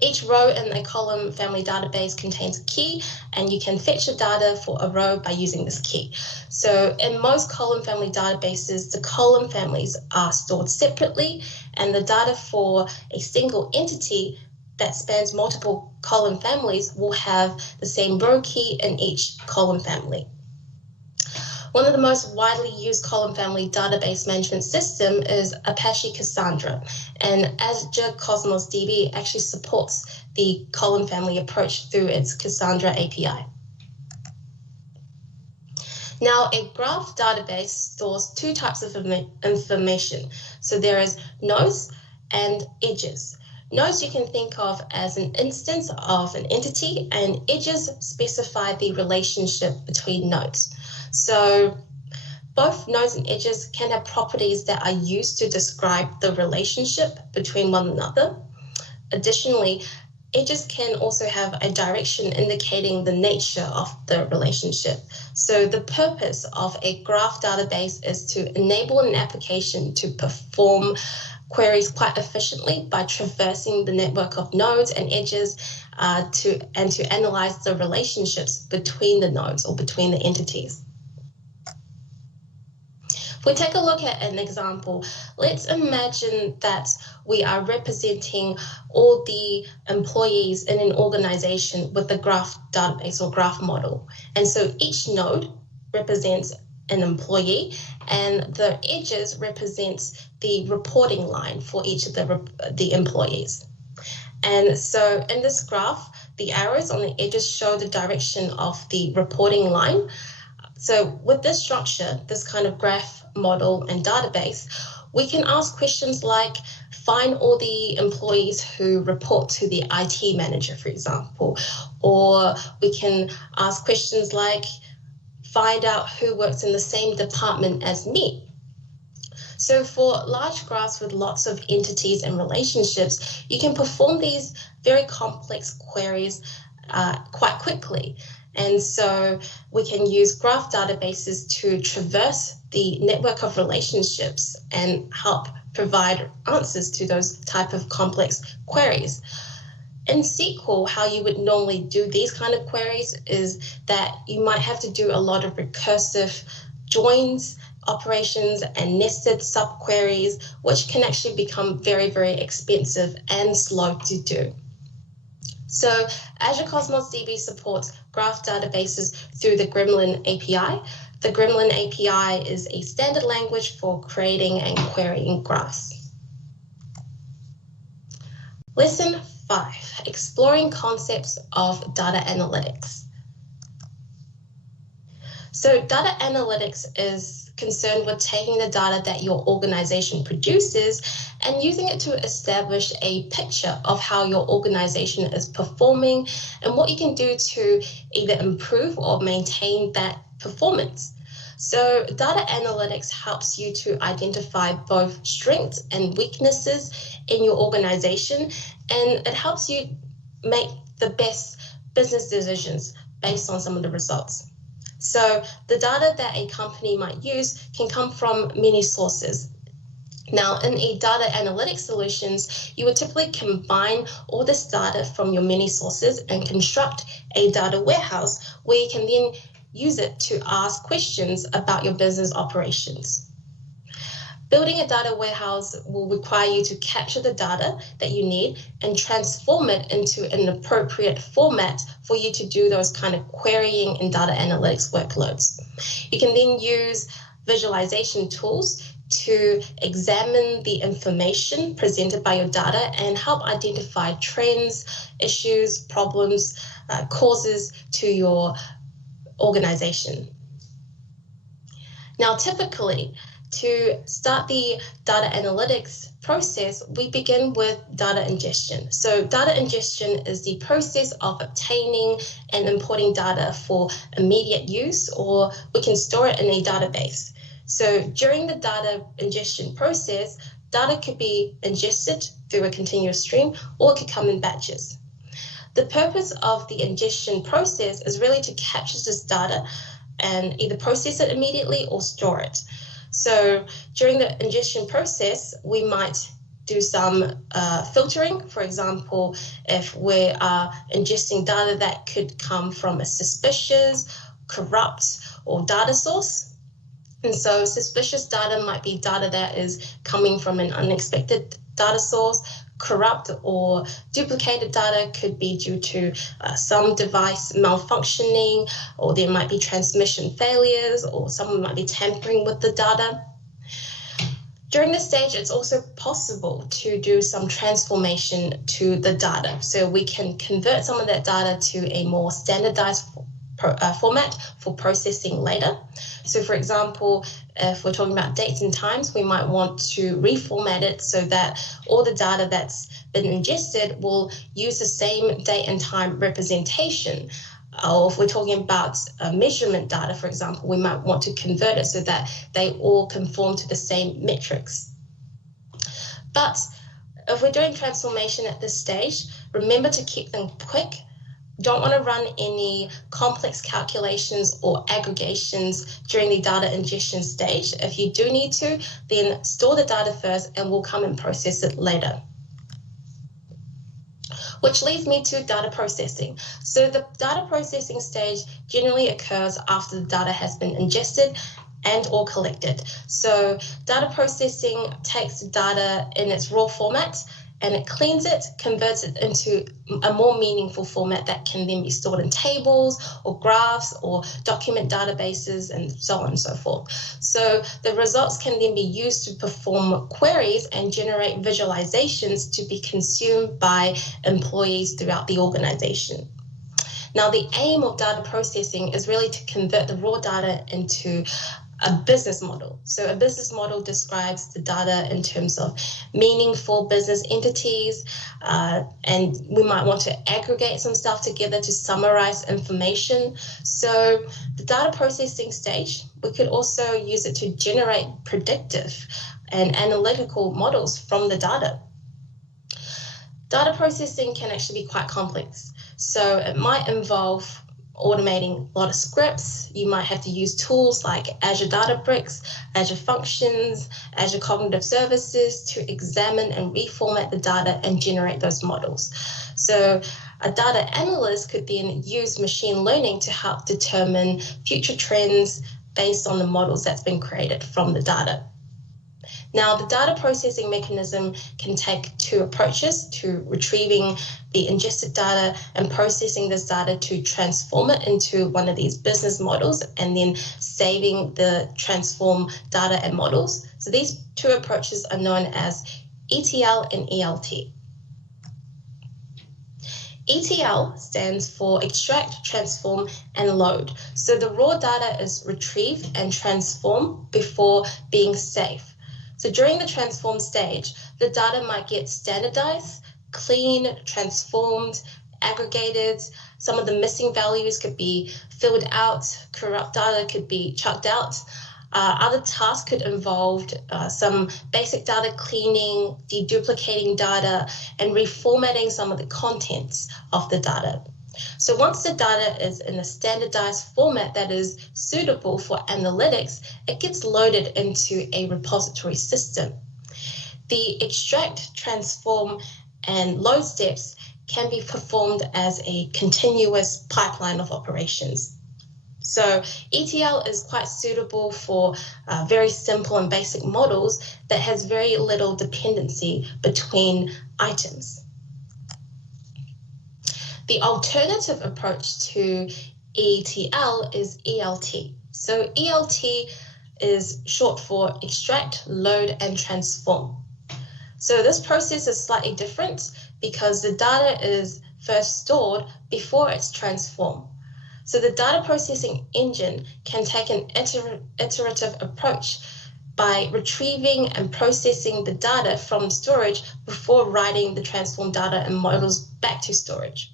Each row in a column family database contains a key, and you can fetch the data for a row by using this key. So in most column family databases, the column families are stored separately, and the data for a single entity that spans multiple column families will have the same row key in each column family. One of the most widely used column family database management system is Apache Cassandra, and Azure Cosmos DB actually supports the column family approach through its Cassandra API. Now, a graph database stores two types of information. So there is nodes and edges. Nodes you can think of as an instance of an entity, and edges specify the relationship between nodes. So both nodes and edges can have properties that are used to describe the relationship between one another. Additionally, edges can also have a direction indicating the nature of the relationship. So the purpose of a graph database is to enable an application to perform queries quite efficiently by traversing the network of nodes and edges to analyze the relationships between the nodes or between the entities. If we take a look at an example, let's imagine that we are representing all the employees in an organization with a graph database or graph model. And so each node represents an employee, and the edges represents the reporting line for each of the employees. And so in this graph, the arrows on the edges show the direction of the reporting line. So with this structure, this kind of graph model and database, we can ask questions like, find all the employees who report to the IT manager, for example, or we can ask questions like, find out who works in the same department as me. So for large graphs with lots of entities and relationships, you can perform these very complex queries quite quickly. And so we can use graph databases to traverse the network of relationships and help provide answers to those type of complex queries. In SQL, how you would normally do these kind of queries is that you might have to do a lot of recursive joins, operations, and nested subqueries, which can actually become very, very expensive and slow to do. So Azure Cosmos DB supports graph databases through the Gremlin API. The Gremlin API is a standard language for creating and querying graphs. Lesson 5, exploring concepts of data analytics. So data analytics is concerned with taking the data that your organization produces and using it to establish a picture of how your organization is performing and what you can do to either improve or maintain that performance. So data analytics helps you to identify both strengths and weaknesses in your organization, and it helps you make the best business decisions based on some of the results. So the data that a company might use can come from many sources. Now, in a data analytics solutions, you would typically combine all this data from your many sources and construct a data warehouse where you can then use it to ask questions about your business operations. Building a data warehouse will require you to capture the data that you need and transform it into an appropriate format for you to do those kind of querying and data analytics workloads. You can then use visualization tools to examine the information presented by your data and help identify trends, issues, problems, causes to your organization. Now, typically, to start the data analytics process, we begin with data ingestion. So data ingestion is the process of obtaining and importing data for immediate use, or we can store it in a database. So during the data ingestion process, data could be ingested through a continuous stream, or it could come in batches. The purpose of the ingestion process is really to capture this data and either process it immediately or store it. So during the ingestion process, we might do some filtering. For example, if we are ingesting data that could come from a suspicious, corrupt, or data source. And so suspicious data might be data that is coming from an unexpected data source. Corrupt or duplicated data could be due to some device malfunctioning, or there might be transmission failures, or someone might be tampering with the data. During this stage, it's also possible to do some transformation to the data. So we can convert some of that data to a more standardized format for processing later. So for example, if we're talking about dates and times, we might want to reformat it so that all the data that's been ingested will use the same date and time representation. Or if we're talking about measurement data, for example, we might want to convert it so that they all conform to the same metrics. But if we're doing transformation at this stage, remember to keep them quick. Don't want to run any complex calculations or aggregations during the data ingestion stage. If you do need to, then store the data first and we'll come and process it later. Which leads me to data processing. So the data processing stage generally occurs after the data has been ingested and or collected. So data processing takes the data in its raw format and it cleans it, converts it into a more meaningful format that can then be stored in tables or graphs or document databases and so on and so forth. So the results can then be used to perform queries and generate visualizations to be consumed by employees throughout the organization. Now, the aim of data processing is really to convert the raw data into a business model. So a business model describes the data in terms of meaningful business entities, and we might want to aggregate some stuff together to summarize information. So the data processing stage, we could also use it to generate predictive and analytical models from the data. Data processing can actually be quite complex. So it might involve automating a lot of scripts. You might have to use tools like Azure Databricks, Azure Functions, Azure Cognitive Services to examine and reformat the data and generate those models. So a data analyst could then use machine learning to help determine future trends based on the models that's been created from the data. Now, the data processing mechanism can take two approaches to retrieving the ingested data and processing this data to transform it into one of these business models and then saving the transform data and models. So these two approaches are known as ETL and ELT. ETL stands for extract, transform, and load. So the raw data is retrieved and transformed before being saved. So during the transform stage, the data might get standardized, clean, transformed, aggregated. Some of the missing values could be filled out, corrupt data could be chucked out. Other tasks could involve some basic data cleaning, deduplicating data, and reformatting some of the contents of the data. So once the data is in a standardized format that is suitable for analytics, it gets loaded into a repository system. The extract, transform, and load steps can be performed as a continuous pipeline of operations. So ETL is quite suitable for very simple and basic models that has very little dependency between items. The alternative approach to ETL is ELT. So ELT is short for extract, load, and transform. So this process is slightly different because the data is first stored before it's transformed. So the data processing engine can take an iterative approach by retrieving and processing the data from storage before writing the transformed data and models back to storage.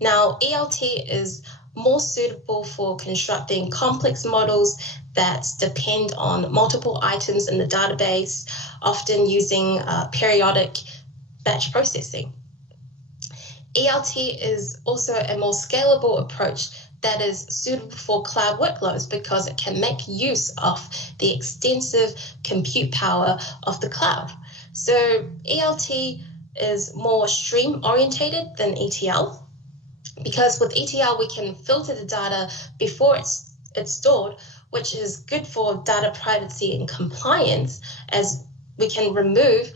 Now, ELT is more suitable for constructing complex models that depend on multiple items in the database, often using periodic batch processing. ELT is also a more scalable approach that is suitable for cloud workloads because it can make use of the extensive compute power of the cloud. So ELT is more stream orientated than ETL, because with ETL we can filter the data before it's stored, which is good for data privacy and compliance, as we can remove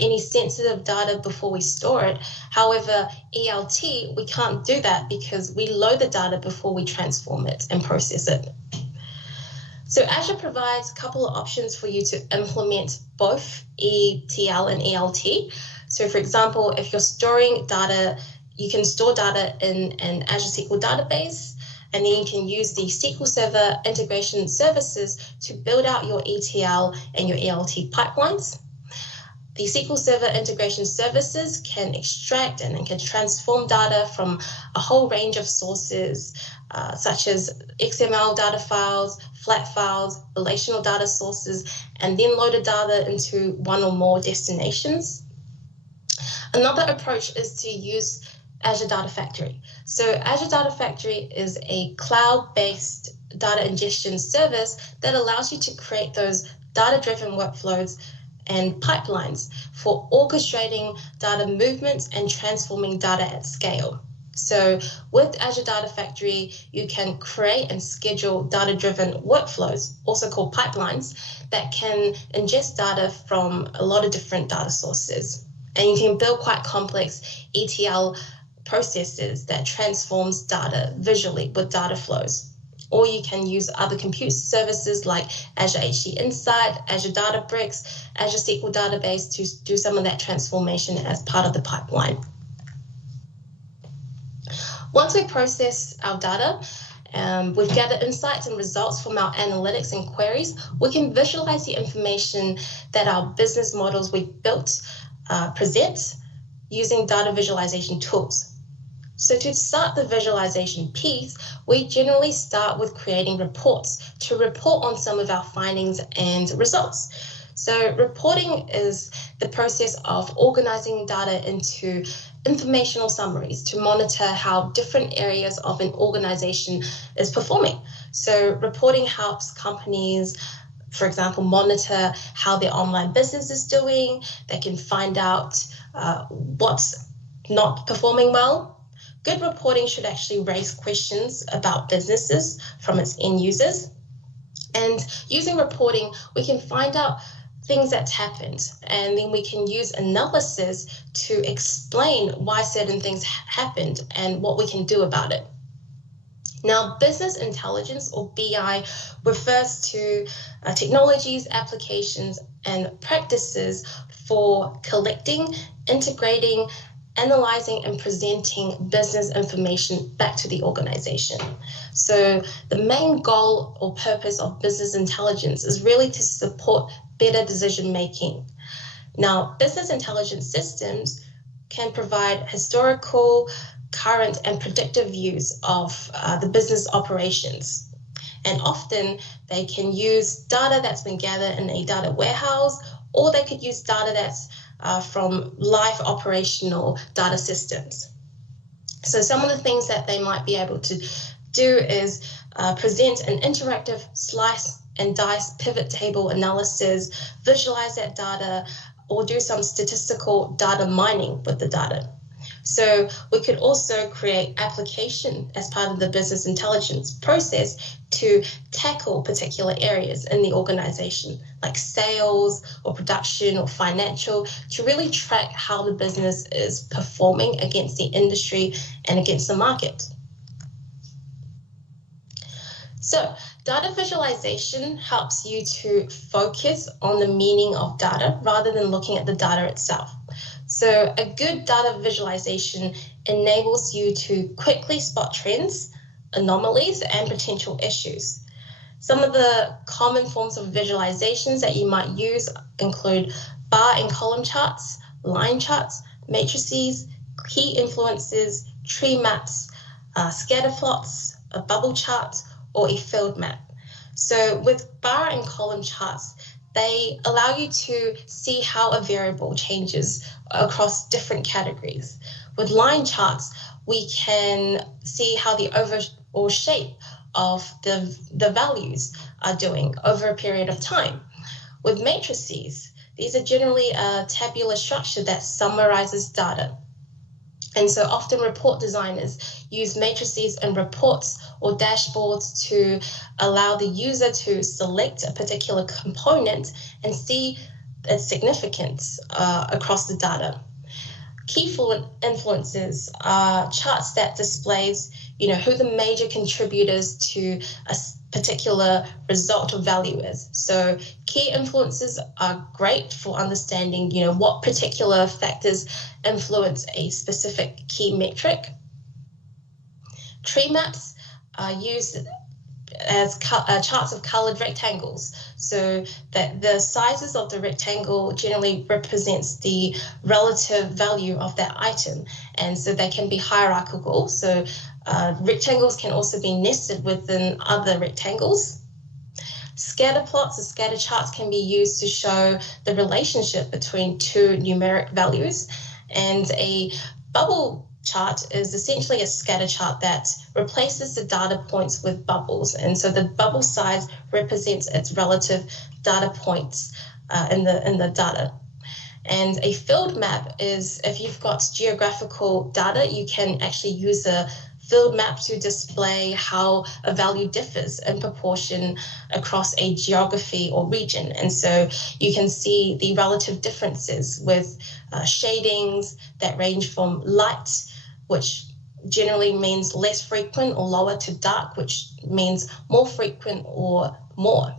any sensitive data before we store it. However, ELT, we can't do that because we load the data before we transform it and process it. So Azure provides a couple of options for you to implement both ETL and ELT. So for example, if you're storing data, you can store data in an Azure SQL database, and then you can use the SQL Server integration services to build out your ETL and your ELT pipelines. The SQL Server integration services can extract and can transform data from a whole range of sources, such as XML data files, flat files, relational data sources, and then load the data into one or more destinations. Another approach is to use Azure Data Factory. So Azure Data Factory is a cloud-based data ingestion service that allows you to create those data-driven workflows and pipelines for orchestrating data movements and transforming data at scale. So with Azure Data Factory, you can create and schedule data-driven workflows, also called pipelines, that can ingest data from a lot of different data sources. And you can build quite complex ETL processes that transforms data visually with data flows. Or you can use other compute services like Azure HD Insight, Azure Databricks, Azure SQL Database to do some of that transformation as part of the pipeline. Once we process our data, we've gathered insights and results from our analytics and queries, we can visualize the information that our business models we've built present using data visualization tools. So to start the visualization piece, we generally start with creating reports to report on some of our findings and results. So reporting is the process of organizing data into informational summaries to monitor how different areas of an organization is performing. So reporting helps companies, for example, monitor how their online business is doing. They can find out what's not performing well. Good reporting should actually raise questions about businesses from its end users. And using reporting, we can find out things that's happened, and then we can use analysis to explain why certain things happened and what we can do about it. Now, business intelligence, or BI, refers to technologies, applications, and practices for collecting, integrating, analyzing, and presenting business information back to the organization. So the main goal or purpose of business intelligence is really to support better decision making. Now, business intelligence systems can provide historical, current, and predictive views of the business operations. And often they can use data that's been gathered in a data warehouse, or they could use data that's from live operational data systems. So some of the things that they might be able to do is present an interactive slice and dice pivot table analysis, visualize that data, or do some statistical data mining with the data. So we could also create application as part of the business intelligence process to tackle particular areas in the organization, like sales or production or financial, to really track how the business is performing against the industry and against the market. So data visualization helps you to focus on the meaning of data rather than looking at the data itself. So a good data visualization enables you to quickly spot trends, anomalies, and potential issues. Some of the common forms of visualizations that you might use include bar and column charts, line charts, matrices, key influences, tree maps, scatter plots, a bubble chart, or a field map. So with bar and column charts, they allow you to see how a variable changes across different categories. With line charts, we can see how the overall shape of the values are doing over a period of time. With matrices, these are generally a tabular structure that summarizes data. And so often report designers use matrices in reports or dashboards to allow the user to select a particular component and see its significance across the data. Key influences are charts that displays, who the major contributors to a particular result or value is. So key influences are great for understanding, what particular factors influence a specific key metric. Tree maps are used as charts of colored rectangles, so that the sizes of the rectangle generally represents the relative value of that item, and so they can be hierarchical. So rectangles can also be nested within other rectangles. Scatter plots or scatter charts can be used to show the relationship between two numeric values, and a bubble chart is essentially a scatter chart that replaces the data points with bubbles, and so the bubble size represents its relative data points in the data. And a field map is, if you've got geographical data, you can actually use a field map to display how a value differs in proportion across a geography or region. And so you can see the relative differences with shadings that range from light, which generally means less frequent, or lower to dark, which means more frequent or more.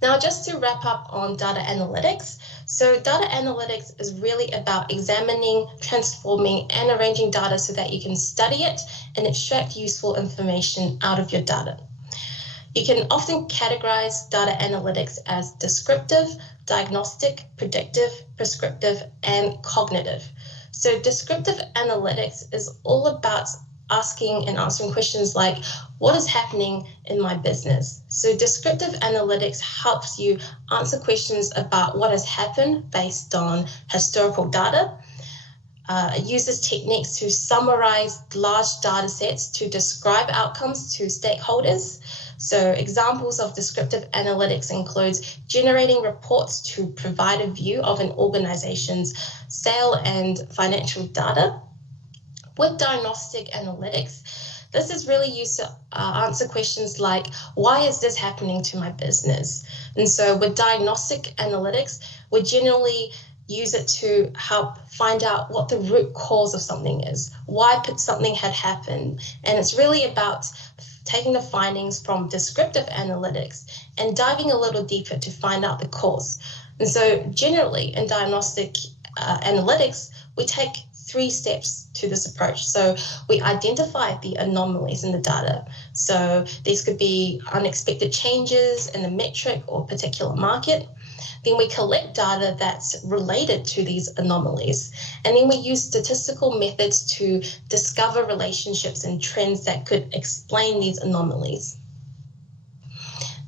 Now, just to wrap up on data analytics. So data analytics is really about examining, transforming, and arranging data so that you can study it and extract useful information out of your data. You can often categorize data analytics as descriptive, diagnostic, predictive, prescriptive, and cognitive. So descriptive analytics is all about asking and answering questions like, what is happening in my business? So descriptive analytics helps you answer questions about what has happened based on historical data. It uses techniques to summarize large data sets to describe outcomes to stakeholders. So examples of descriptive analytics includes generating reports to provide a view of an organization's sale and financial data. With diagnostic analytics, this is really used to answer questions like, why is this happening to my business? And so with diagnostic analytics, we generally use it to help find out what the root cause of something is, why something had happened. And it's really about taking the findings from descriptive analytics and diving a little deeper to find out the cause. And so generally in diagnostic analytics, we take 3 steps to this approach. So we identify the anomalies in the data. So these could be unexpected changes in a metric or particular market. Then we collect data that's related to these anomalies. And then we use statistical methods to discover relationships and trends that could explain these anomalies.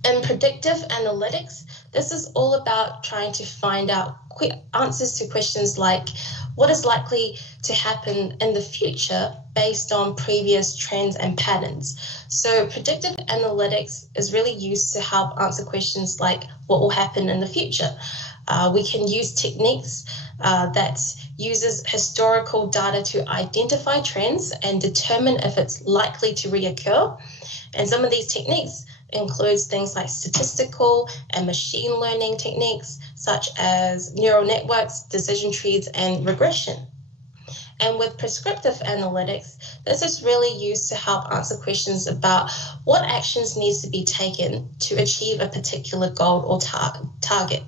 In predictive analytics, this is all about trying to find out quick answers to questions like, what is likely to happen in the future based on previous trends and patterns. So predictive analytics is really used to help answer questions like what will happen in the future. We can use techniques that uses historical data to identify trends and determine if it's likely to reoccur. And some of these techniques includes things like statistical and machine learning techniques, such as neural networks, decision trees, and regression. And with prescriptive analytics, this is really used to help answer questions about what actions needs to be taken to achieve a particular goal or target.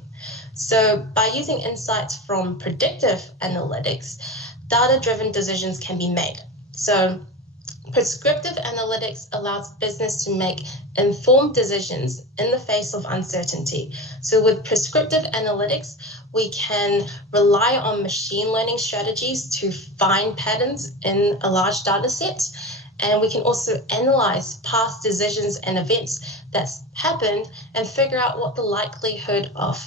So by using insights from predictive analytics, data-driven decisions can be made. So prescriptive analytics allows business to make informed decisions in the face of uncertainty. So with prescriptive analytics, we can rely on machine learning strategies to find patterns in a large data set. And we can also analyze past decisions and events that's happened and figure out what the likelihood of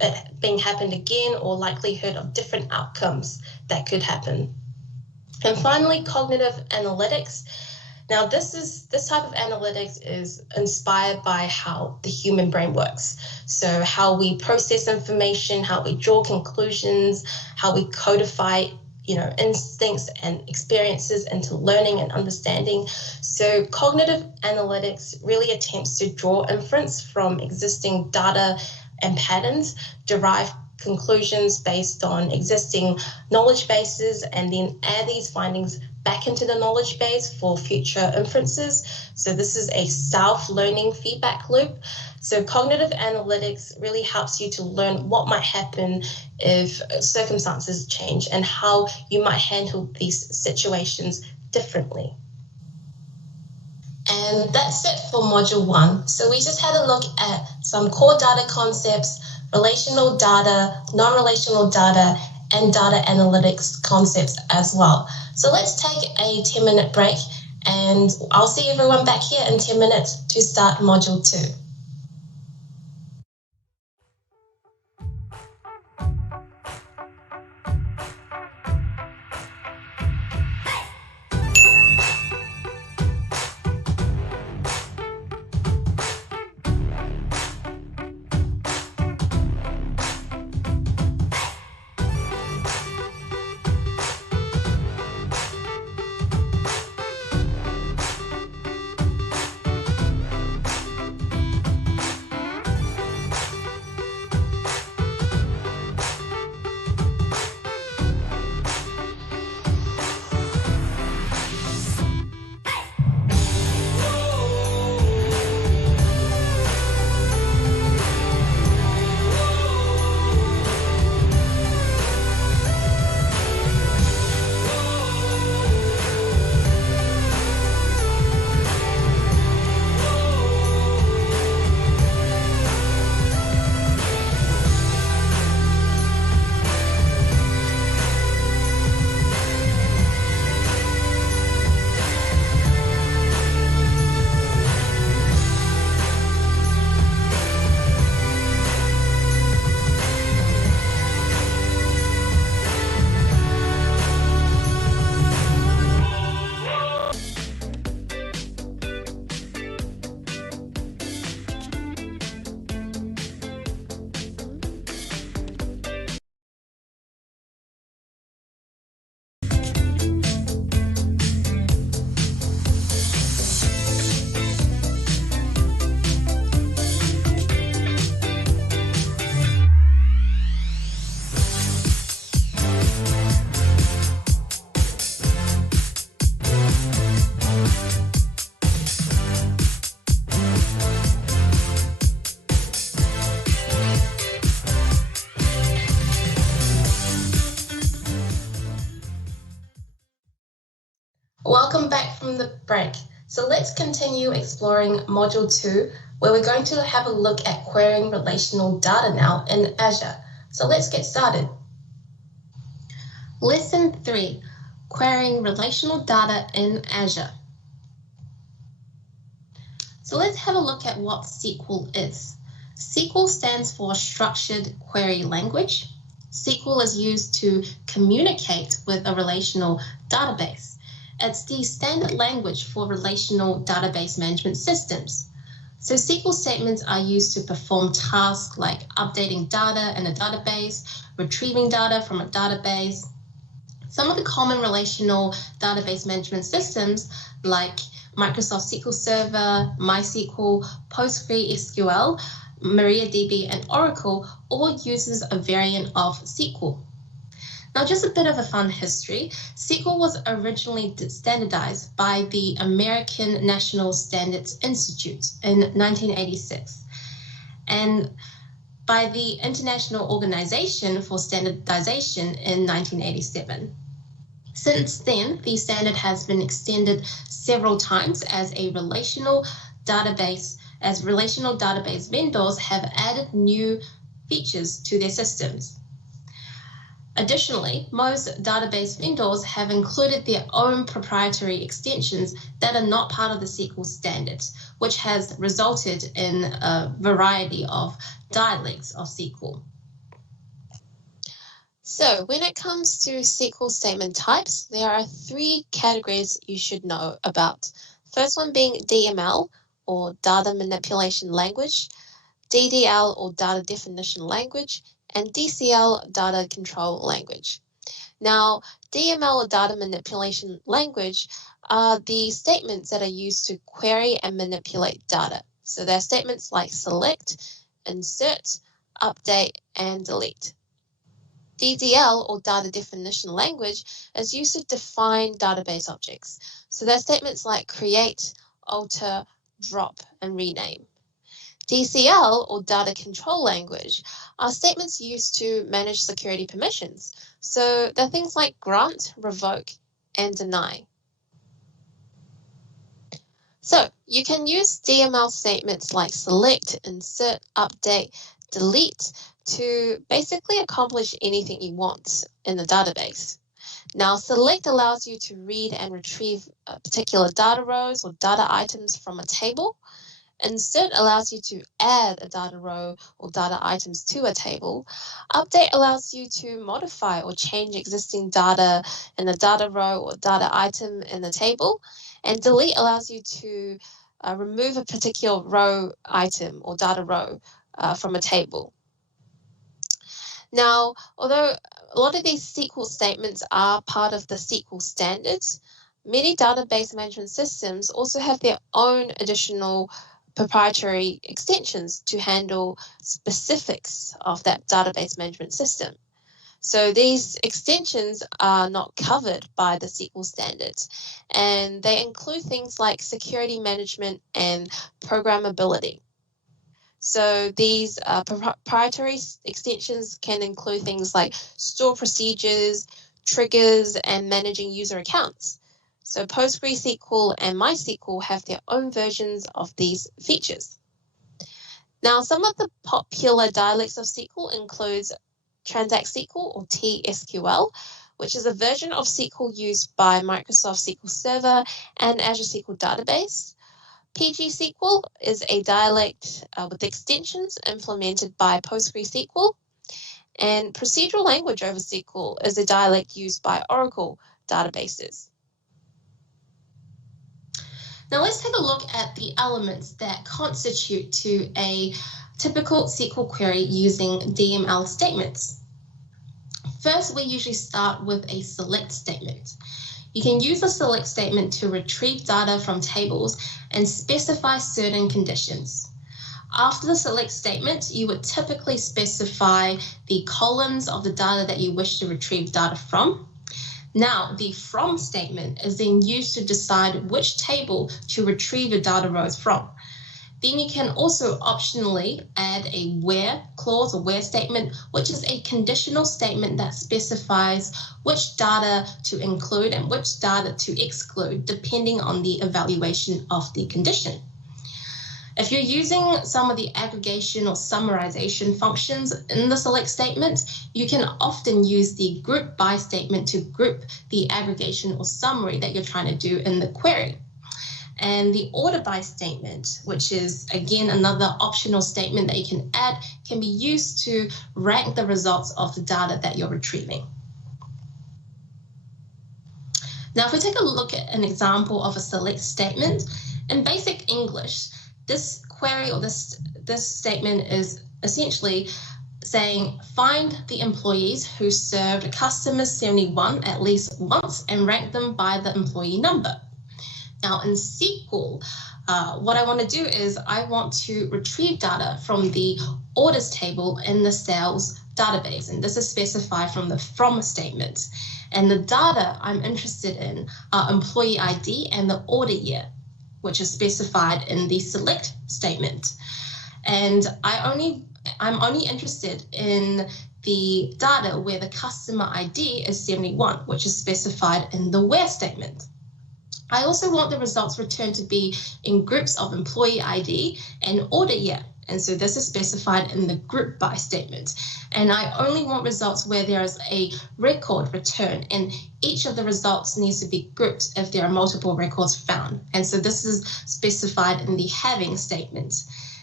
it being happened again or likelihood of different outcomes that could happen. And finally, cognitive analytics. Now, this type of analytics is inspired by how the human brain works. So how we process information, how we draw conclusions, how we codify instincts and experiences into learning and understanding. So cognitive analytics really attempts to draw inference from existing data and patterns, derive conclusions based on existing knowledge bases, and then add these findings back into the knowledge base for future inferences. So this is a self-learning feedback loop. So cognitive analytics really helps you to learn what might happen if circumstances change and how you might handle these situations differently. And that's it for Module 1. So we just had a look at some core data concepts, relational data, non-relational data, and data analytics concepts as well. So let's take a 10-minute break, and I'll see everyone back here in 10 minutes to start Module 2. Welcome back from the break. So let's continue exploring Module 2, where we're going to have a look at querying relational data now in Azure. So let's get started. Lesson 3, querying relational data in Azure. So let's have a look at what SQL is. SQL stands for Structured Query Language, SQL is used to communicate with a relational database. It's the standard language for relational database management systems. So SQL statements are used to perform tasks like updating data in a database, retrieving data from a database. Some of the common relational database management systems like Microsoft SQL Server, MySQL, PostgreSQL, MariaDB, and Oracle all uses a variant of SQL. Now, just a bit of a fun history. SQL was originally standardized by the American National Standards Institute in 1986 and by the International Organization for Standardization in 1987. Since then, the standard has been extended several times as relational database vendors have added new features to their systems. Additionally, most database vendors have included their own proprietary extensions that are not part of the SQL standard, which has resulted in a variety of dialects of SQL. So when it comes to SQL statement types, there are 3 categories you should know about. First one being DML, or Data Manipulation Language, DDL, or Data Definition Language, and DCL, Data Control Language. Now, DML, or Data Manipulation Language, are the statements that are used to query and manipulate data. So they're statements like select, insert, update, and delete. DDL, or Data Definition Language, is used to define database objects. So they're statements like create, alter, drop, and rename. DCL, or Data Control Language, are statements used to manage security permissions. So they're things like grant, revoke, and deny. So you can use DML statements like select, insert, update, delete to basically accomplish anything you want in the database. Now, select allows you to read and retrieve particular data rows or data items from a table. Insert allows you to add a data row or data items to a table. Update allows you to modify or change existing data in a data row or data item in the table. And delete allows you to remove a particular row item or data row from a table. Now, although a lot of these SQL statements are part of the SQL standards, many database management systems also have their own additional proprietary extensions to handle specifics of that database management system. So these extensions are not covered by the SQL standards, and they include things like security management and programmability. So these proprietary extensions can include things like store procedures, triggers, and managing user accounts. So PostgreSQL and MySQL have their own versions of these features. Now, some of the popular dialects of SQL includes Transact SQL or TSQL, which is a version of SQL used by Microsoft SQL Server and Azure SQL Database. PG-SQL is a dialect with extensions implemented by PostgreSQL, and Procedural Language over SQL is a dialect used by Oracle databases. Now let's take a look at the elements that constitute to a typical SQL query using DML statements. First, we usually start with a select statement. You can use a select statement to retrieve data from tables and specify certain conditions. After the select statement, you would typically specify the columns of the data that you wish to retrieve data from. Now, the from statement is then used to decide which table to retrieve your data rows from. Then you can also optionally add a where clause or where statement, which is a conditional statement that specifies which data to include and which data to exclude, depending on the evaluation of the condition. If you're using some of the aggregation or summarization functions in the select statement, you can often use the group by statement to group the aggregation or summary that you're trying to do in the query. And the order by statement, which is again another optional statement that you can add, can be used to rank the results of the data that you're retrieving. Now, if we take a look at an example of a select statement, in basic English, this query or this statement is essentially saying find the employees who served customer 71 at least once and rank them by the employee number. Now in SQL, what I want to do is I want to retrieve data from the orders table in the sales database, and this is specified from the from statement. And the data I'm interested in are employee ID and the order year, which is specified in the select statement. And I'm only interested in the data where the customer ID is 71, which is specified in the where statement. I also want the results returned to be in groups of employee ID and order year. And so this is specified in the group by statement. And I only want results where there is a record return, and each of the results needs to be grouped if there are multiple records found. And so this is specified in the having statement.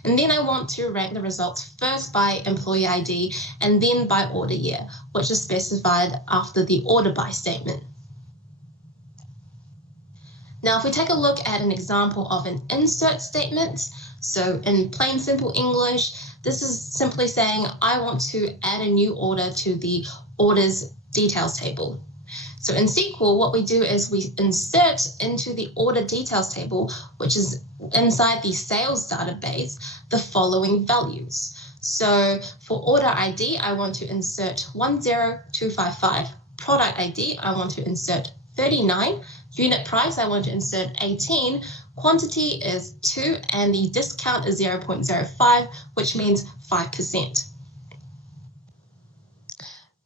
And then I want to rank the results first by employee ID and then by order year, which is specified after the order by statement. Now, if we take a look at an example of an insert statement, so in plain simple English, this is simply saying I want to add a new order to the orders details table. So in SQL, what we do is we insert into the order details table, which is inside the sales database, the following values. So for order ID, I want to insert 10255. Product ID, I want to insert 39. Unit price, I want to insert 18. Quantity is 2, and the discount is 0.05, which means 5%.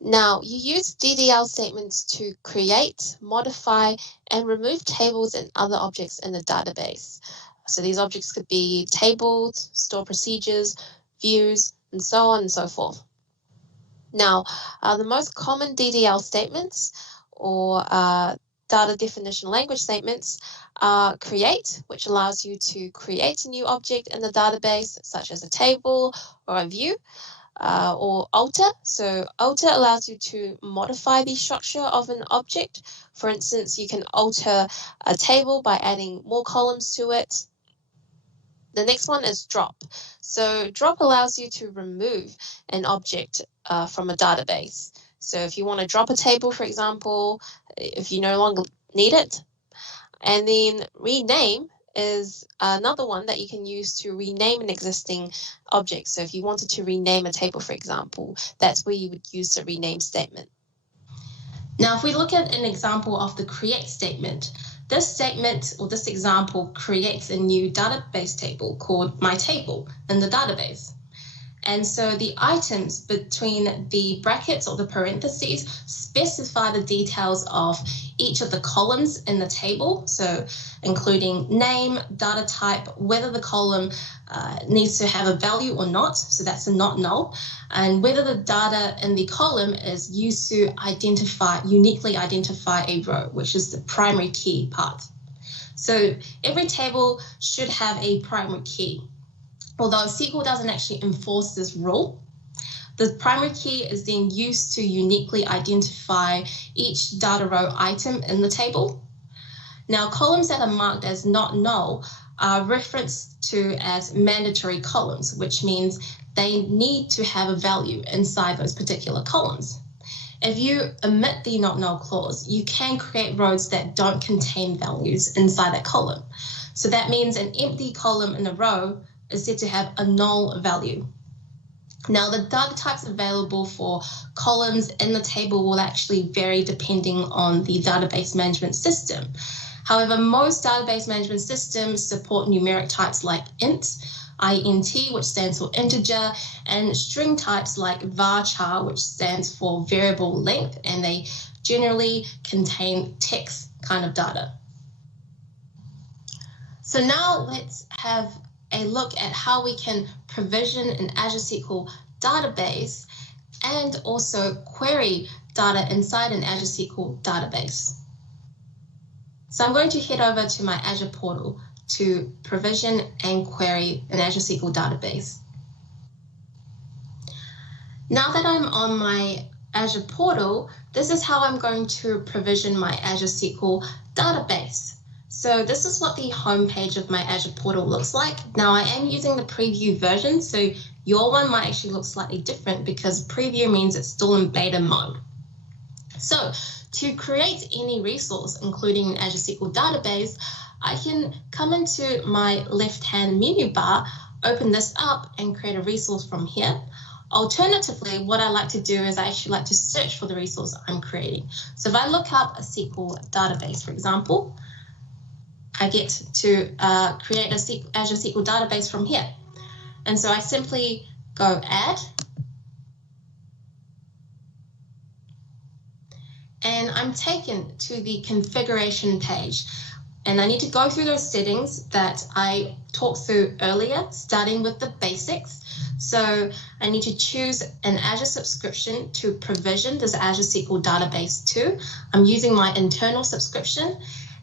Now, you use DDL statements to create, modify, and remove tables and other objects in the database. So these objects could be tables, store procedures, views, and so on and so forth. Now, the most common DDL statements or data definition language statements are create, which allows you to create a new object in the database, such as a table or a view, or alter. So alter allows you to modify the structure of an object. For instance, you can alter a table by adding more columns to it. The next one is drop. So drop allows you to remove an object from a database. So if you want to drop a table, for example, if you no longer need it. And then rename is another one that you can use to rename an existing object. So if you wanted to rename a table, for example, that's where you would use the rename statement. Now, if we look at an example of the create statement, this statement or this example creates a new database table called my table in the database. And so the items between the brackets or the parentheses specify the details of each of the columns in the table, so including name, data type, whether the column needs to have a value or not, so that's a not null, and whether the data in the column is used to uniquely identify a row, which is the primary key part. So every table should have a primary key. Although SQL doesn't actually enforce this rule, the primary key is then used to uniquely identify each data row item in the table. Now, columns that are marked as not null are referenced to as mandatory columns, which means they need to have a value inside those particular columns. If you omit the not null clause, you can create rows that don't contain values inside that column. So that means an empty column in a row is said to have a null value. Now, the data types available for columns in the table will actually vary depending on the database management system. However, most database management systems support numeric types like int, which stands for integer, and string types like varchar, which stands for variable length, and they generally contain text kind of data. So now let's have a look at how we can provision an Azure SQL database and also query data inside an Azure SQL database. So I'm going to head over to my Azure portal to provision and query an Azure SQL database. Now that I'm on my Azure portal, this is how I'm going to provision my Azure SQL database. So this is what the home page of my Azure portal looks like. Now I am using the preview version, so your one might actually look slightly different because preview means it's still in beta mode. So to create any resource, including an Azure SQL database, I can come into my left-hand menu bar, open this up and create a resource from here. Alternatively, what I like to do is I actually like to search for the resource I'm creating. So if I look up a SQL database, for example, I get to create a Azure SQL database from here. And so I simply go add, and I'm taken to the configuration page. And I need to go through those settings that I talked through earlier, starting with the basics. So I need to choose an Azure subscription to provision this Azure SQL database to. I'm using my internal subscription.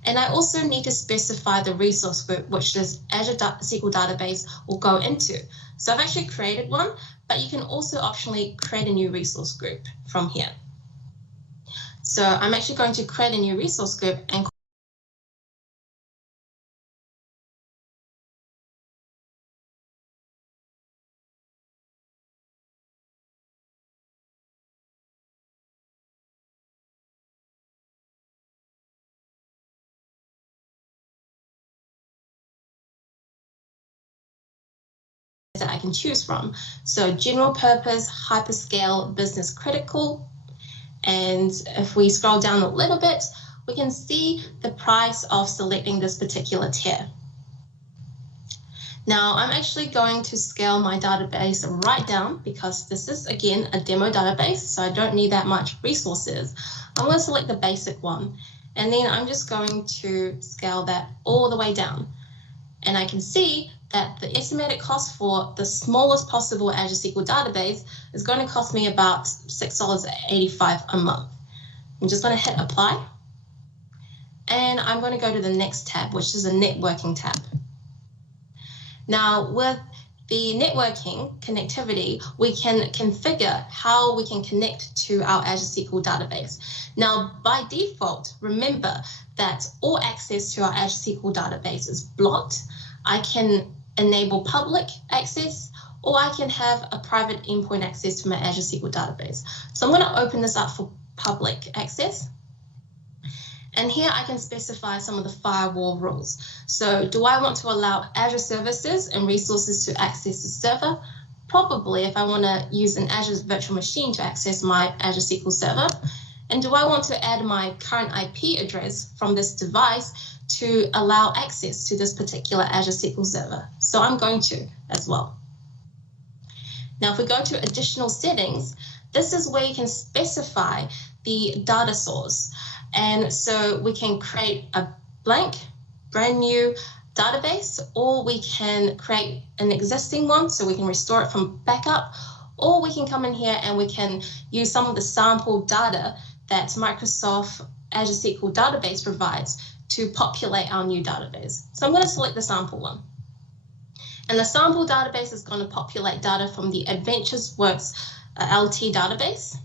And I also need to specify the resource group which this Azure SQL database will go into. So I've actually created one, but you can also optionally create a new resource group from here. So I'm actually going to create a new resource group and that I can choose from. So general purpose, hyperscale, business critical. And if we scroll down a little bit, we can see the price of selecting this particular tier. Now I'm actually going to scale my database right down because this is again a demo database, so I don't need that much resources. I'm going to select the basic one, and then I'm just going to scale that all the way down. And I can see that the estimated cost for the smallest possible Azure SQL database is going to cost me about $6.85 a month. I'm just going to hit apply. And I'm going to go to the next tab, which is a networking tab. Now with the networking connectivity, we can configure how we can connect to our Azure SQL database. Now by default, remember that all access to our Azure SQL database is blocked. I can enable public access, or I can have a private endpoint access to my Azure SQL database. So I'm going to open this up for public access. And here I can specify some of the firewall rules. So do I want to allow Azure services and resources to access the server? Probably if I want to use an Azure virtual machine to access my Azure SQL server. And do I want to add my current IP address from this device to allow access to this particular Azure SQL server? So I'm going to as well. Now, if we go to additional settings, this is where you can specify the data source. And so we can create a blank, brand new database, or we can create an existing one so we can restore it from backup, or we can come in here and we can use some of the sample data that Microsoft Azure SQL database provides to populate our new database. So I'm going to select the sample one. And the sample database is going to populate data from the AdventuresWorks LT database.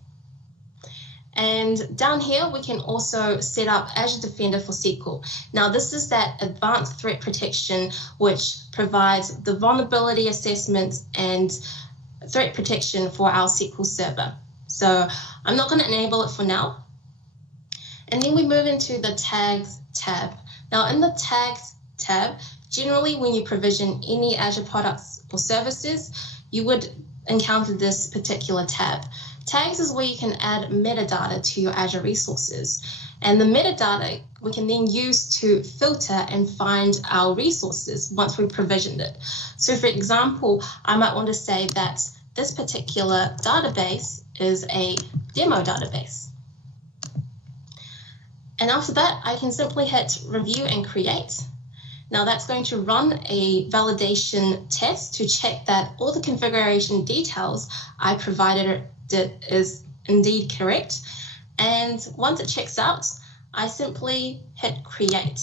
And down here, we can also set up Azure Defender for SQL. Now, this is that advanced threat protection, which provides the vulnerability assessment and threat protection for our SQL server. So I'm not going to enable it for now. And then we move into the tags tab. Now, in the tags tab, generally when you provision any Azure products or services, you would encounter this particular tab. Tags is where you can add metadata to your Azure resources. And the metadata we can then use to filter and find our resources once we've provisioned it. So for example, I might want to say that this particular database is a demo database. And after that, I can simply hit review and create. Now that's going to run a validation test to check that all the configuration details I provided is indeed correct. And once it checks out, I simply hit create.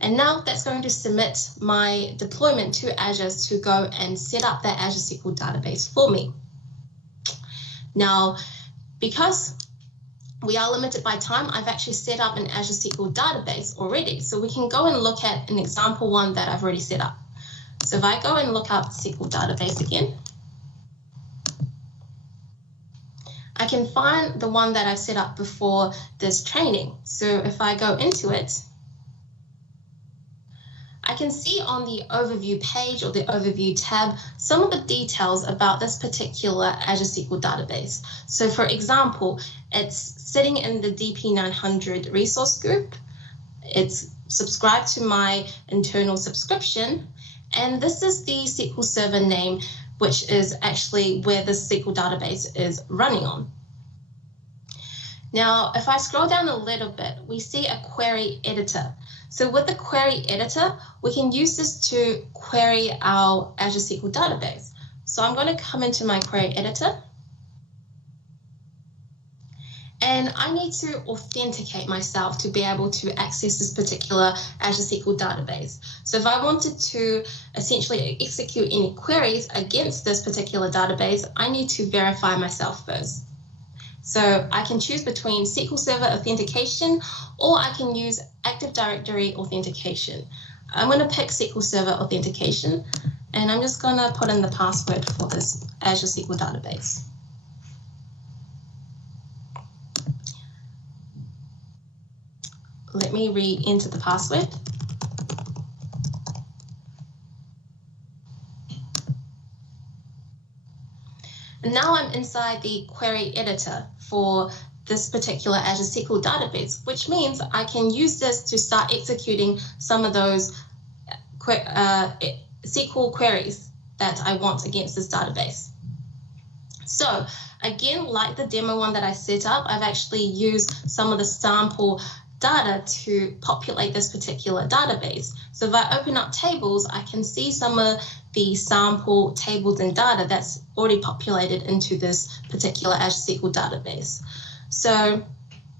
And now that's going to submit my deployment to Azure to go and set up that Azure SQL database for me. Now, because we are limited by time, I've actually set up an Azure SQL database already. So we can go and look at an example one that I've already set up. So if I go and look up SQL database again, I can find the one that I've set up before this training. So if I go into it, I can see on the overview page or the overview tab some of the details about this particular Azure SQL database. So for example, it's sitting in the DP900 resource group. It's subscribed to my internal subscription. And this is the SQL Server name, which is actually where the SQL database is running on. Now, if I scroll down a little bit, we see a query editor. So with the query editor, we can use this to query our Azure SQL database. So I'm going to come into my query editor. And I need to authenticate myself to be able to access this particular Azure SQL database. So if I wanted to essentially execute any queries against this particular database, I need to verify myself first. So I can choose between SQL Server authentication, or I can use Active Directory authentication. I'm going to pick SQL Server authentication, and I'm just going to put in the password for this Azure SQL database. Let me re-enter the password. And now I'm inside the query editor for this particular Azure SQL database, which means I can use this to start executing some of those SQL queries that I want against this database. So again, like the demo one that I set up, I've actually used some of the sample data to populate this particular database. So if I open up tables, I can see some of the sample tables and data that's already populated into this particular Azure SQL database. So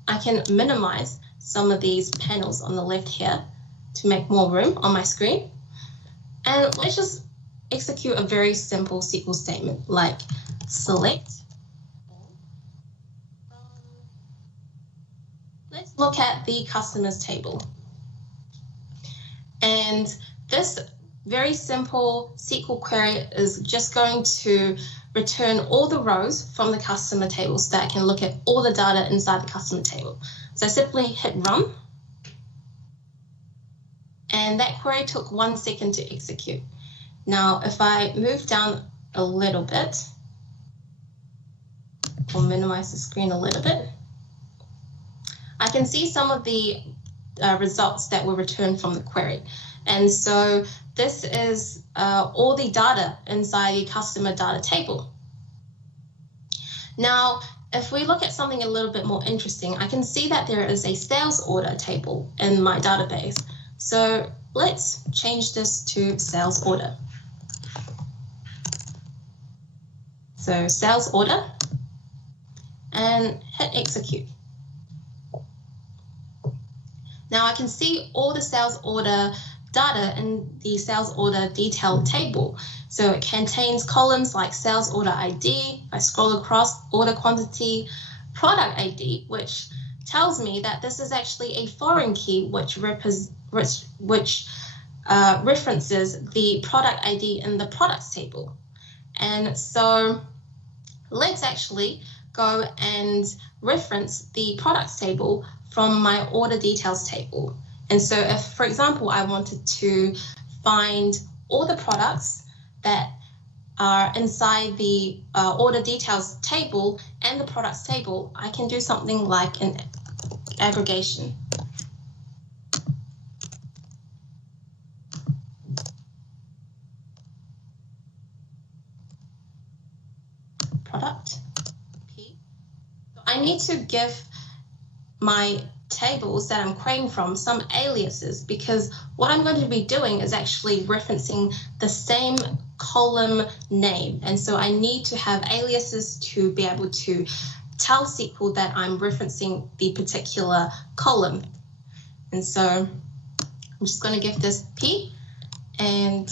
I can minimize some of these panels on the left here to make more room on my screen. And let's just execute a very simple SQL statement like select. Let's look at the customers table. And this very simple SQL query is just going to return all the rows from the customer table so that I can look at all the data inside the customer table. So I simply hit run. And that query took 1 second to execute. Now, if I move down a little bit, or minimize the screen a little bit, I can see some of the results that were returned from the query. And so this is all the data inside the customer data table. Now, if we look at something a little bit more interesting, I can see that there is a sales order table in my database. So let's change this to sales order. So sales order, and hit execute. Now I can see all the sales order data in the sales order detail table. So it contains columns like sales order ID. If I scroll across, order quantity, product ID, which tells me that this is actually a foreign key which references the product ID in the products table. And so let's actually go and reference the products table from my order details table. And so if, for example, I wanted to find all the products that are inside the order details table and the products table, I can do something like an aggregation. Product P. So I need to give my tables that I'm querying from some aliases, because what I'm going to be doing is actually referencing the same column name. And so I need to have aliases to be able to tell SQL that I'm referencing the particular column. And so I'm just going to give this P and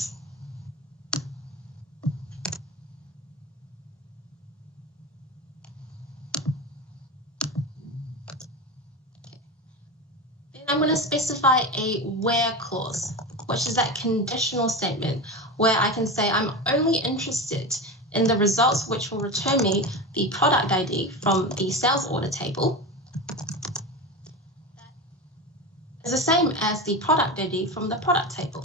then I'm going to specify a where clause, which is that conditional statement where I can say I'm only interested in the results which will return me the product ID from the sales order table is the same as the product ID from the product table.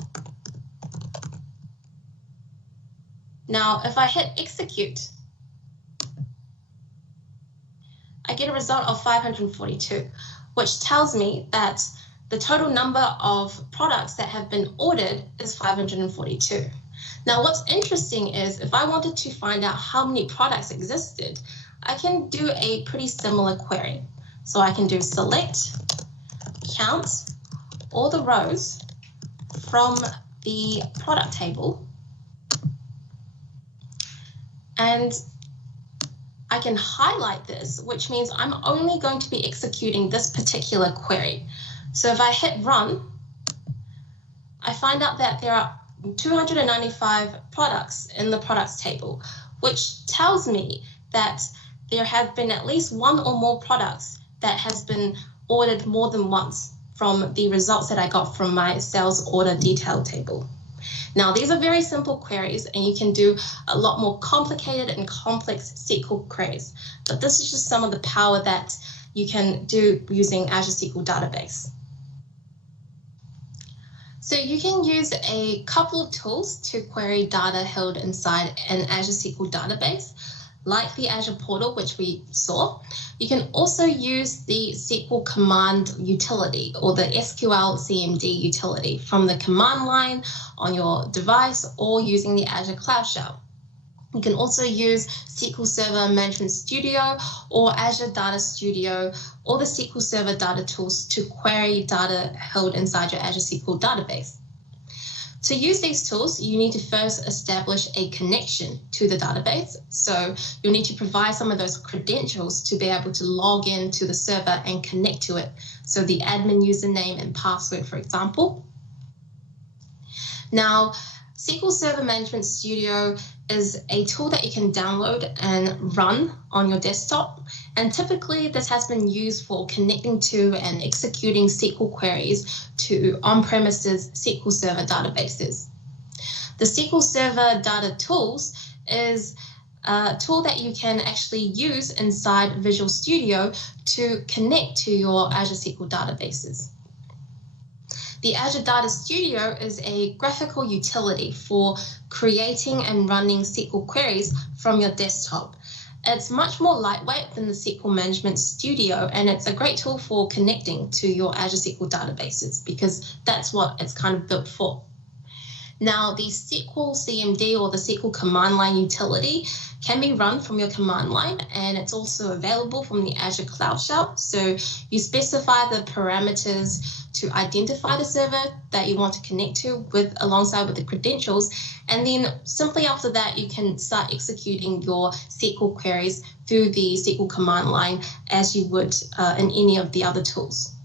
Now, if I hit execute, I get a result of 542, which tells me that the total number of products that have been ordered is 542. Now, what's interesting is if I wanted to find out how many products existed, I can do a pretty similar query. So I can do select, count all the rows from the product table, and I can highlight this, which means I'm only going to be executing this particular query. So if I hit run, I find out that there are 295 products in the products table, which tells me that there have been at least one or more products that has been ordered more than once from the results that I got from my sales order detail table. Now, these are very simple queries, and you can do a lot more complicated and complex SQL queries, but this is just some of the power that you can do using Azure SQL Database. So you can use a couple of tools to query data held inside an Azure SQL Database, like the Azure portal, which we saw. You can also use the SQL command utility or the SQL CMD utility from the command line on your device or using the Azure Cloud Shell. You can also use SQL Server Management Studio or Azure Data Studio or the SQL Server data tools to query data held inside your Azure SQL database. To use these tools, you need to first establish a connection to the database. So you'll need to provide some of those credentials to be able to log in to the server and connect to it. So the admin username and password, for example. Now, SQL Server Management Studio is a tool that you can download and run on your desktop. And typically this has been used for connecting to and executing SQL queries to on-premises SQL Server databases. The SQL Server Data Tools is a tool that you can actually use inside Visual Studio to connect to your Azure SQL databases. The Azure Data Studio is a graphical utility for creating and running SQL queries from your desktop. It's much more lightweight than the SQL Management Studio, and it's a great tool for connecting to your Azure SQL databases because that's what it's kind of built for. Now, the SQL CMD or the SQL command line utility can be run from your command line, and it's also available from the Azure Cloud Shell. So you specify the parameters to identify the server that you want to connect to alongside with the credentials, and then simply after that you can start executing your SQL queries through the SQL command line as you would in any of the other tools.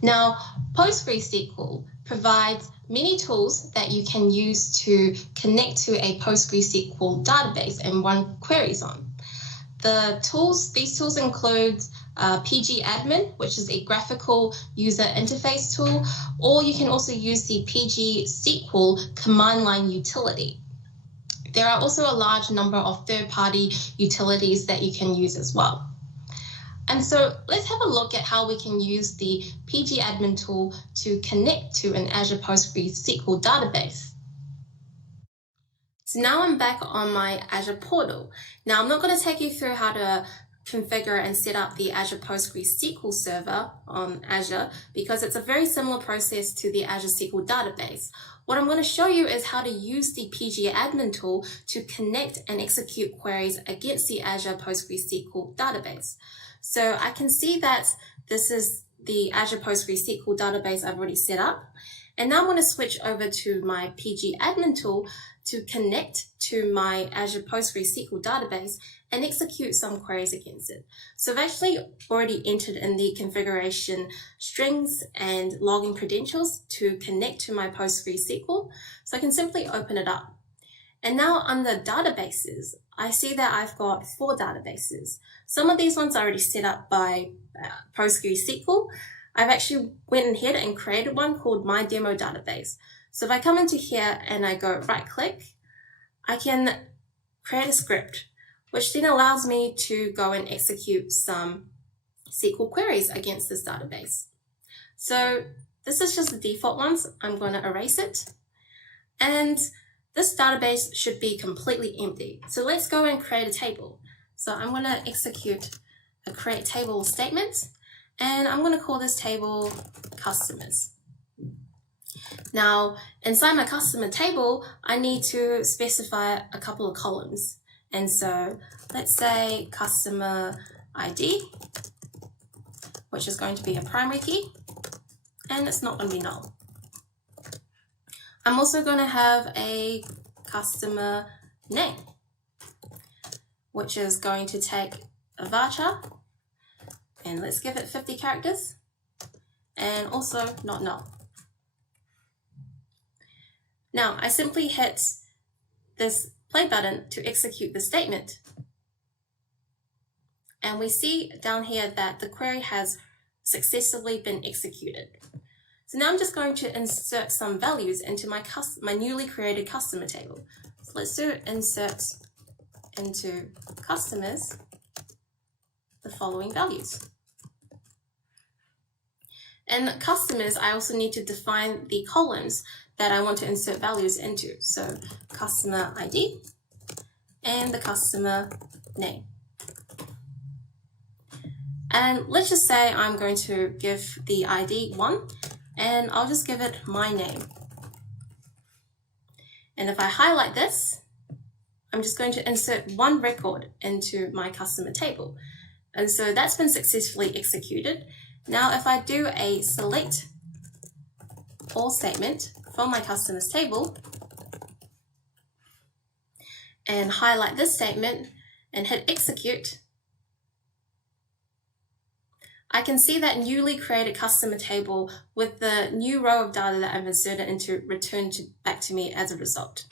Now, PostgreSQL provides many tools that you can use to connect to a PostgreSQL database and run queries on. These tools include PG Admin, which is a graphical user interface tool, or you can also use the PG SQL command line utility. There are also a large number of third-party utilities that you can use as well. And so let's have a look at how we can use the PG Admin tool to connect to an Azure PostgreSQL database. So now I'm back on my Azure portal. Now I'm not going to take you through how to configure and set up the Azure PostgreSQL server on Azure because it's a very similar process to the Azure SQL database. What I'm going to show you is how to use the PG Admin tool to connect and execute queries against the Azure PostgreSQL database. So I can see that this is the Azure PostgreSQL database I've already set up. And now I'm going to switch over to my PG Admin tool to to connect to my Azure PostgreSQL database and execute some queries against it. So I've actually already entered in the configuration strings and login credentials to connect to my PostgreSQL. So I can simply open it up. And now under databases, I see that I've got 4 databases. Some of these ones are already set up by PostgreSQL. I've actually went ahead and created one called My Demo Database. So if I come into here and I go right click, I can create a script, which then allows me to go and execute some SQL queries against this database. So this is just the default ones. I'm going to erase it. And this database should be completely empty. So let's go and create a table. So I'm going to execute a create table statement, and I'm going to call this table customers. Now, inside my customer table, I need to specify a couple of columns. And so let's say customer ID, which is going to be a primary key, and it's not going to be null. I'm also going to have a customer name, which is going to take a varchar, and let's give it 50 characters, and also not null. Now, I simply hit this play button to execute the statement. And we see down here that the query has successfully been executed. So now I'm just going to insert some values into my newly created customer table. So let's do insert into customers the following values. And customers, I also need to define the columns that I want to insert values into. So customer ID and the customer name. And let's just say I'm going to give the ID 1, and I'll just give it my name. And if I highlight this, I'm just going to insert 1 record into my customer table. And so that's been successfully executed. Now, if I do a select all statement from my customers table and highlight this statement and hit execute, I can see that newly created customer table with the new row of data that I've inserted into returned back to me as a result.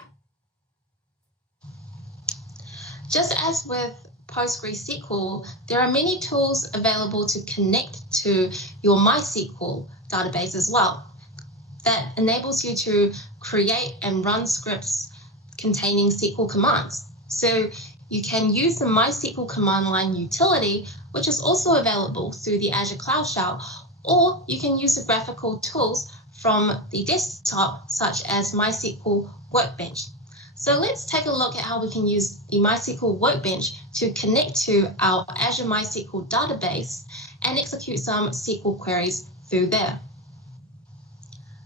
Just as with PostgreSQL, there are many tools available to connect to your MySQL database as well. That enables you to create and run scripts containing SQL commands. So you can use the MySQL command line utility, which is also available through the Azure Cloud Shell, or you can use the graphical tools from the desktop, such as MySQL Workbench. So let's take a look at how we can use the MySQL Workbench to connect to our Azure MySQL database and execute some SQL queries through there.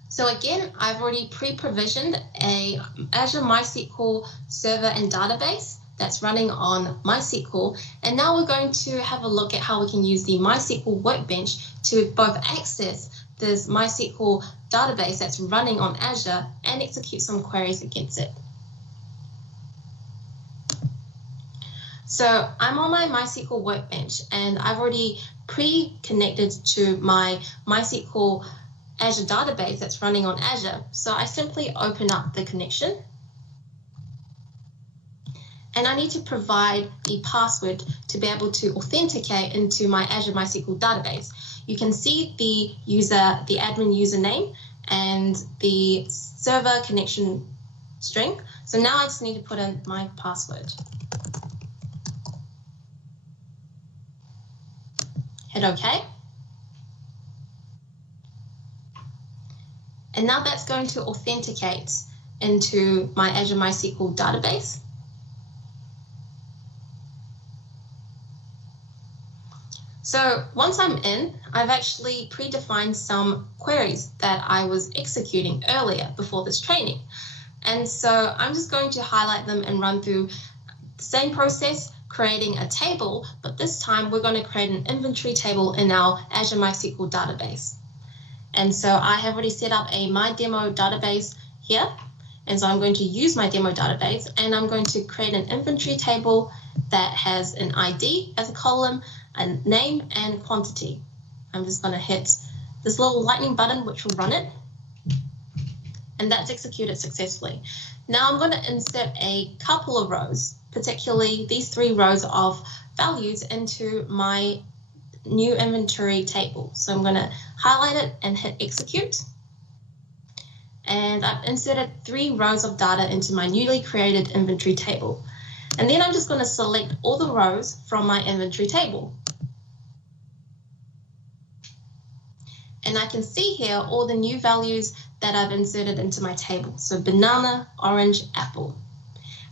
So again, I've already pre-provisioned a Azure MySQL server and database that's running on MySQL. And now we're going to have a look at how we can use the MySQL Workbench to both access this MySQL database that's running on Azure and execute some queries against it. So I'm on my MySQL Workbench, and I've already pre-connected to my MySQL Azure database that's running on Azure. So I simply open up the connection, and I need to provide the password to be able to authenticate into my Azure MySQL database. You can see the admin username and the server connection string. So now I just need to put in my password. Hit OK. And now that's going to authenticate into my Azure MySQL database. So once I'm in, I've actually predefined some queries that I was executing earlier before this training. And so I'm just going to highlight them and run through the same process, creating a table, but this time we're going to create an inventory table in our Azure MySQL database. And so I have already set up a My Demo database here, And so I'm going to use my demo database, and I'm going to create an inventory table that has an ID as a column, a name, and quantity. I'm just going to hit this little lightning button, which will run it. And that's executed successfully. Now I'm going to insert a couple of rows, particularly these 3 rows of values, into my new inventory table. So I'm going to highlight it and hit execute. And I've inserted 3 rows of data into my newly created inventory table. And then I'm just going to select all the rows from my inventory table. And I can see here all the new values that I've inserted into my table. So banana, orange, apple.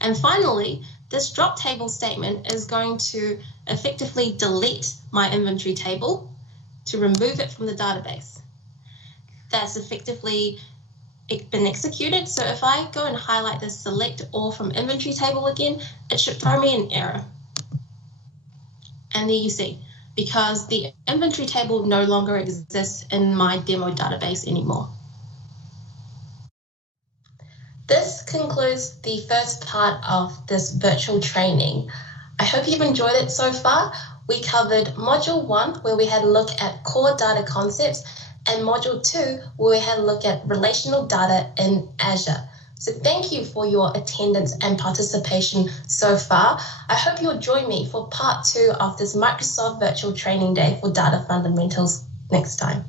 And finally, this drop table statement is going to effectively delete my inventory table to remove it from the database. That's effectively been executed. So if I go and highlight this select all from inventory table again, it should throw me an error. And there you see, because the inventory table no longer exists in my demo database anymore. This concludes the first part of this virtual training. I hope you've enjoyed it so far. We covered Module 1, where we had a look at core data concepts, and Module 2, where we had a look at relational data in Azure. So thank you for your attendance and participation so far. I hope you'll join me for part 2 of this Microsoft Virtual Training Day for Data Fundamentals next time.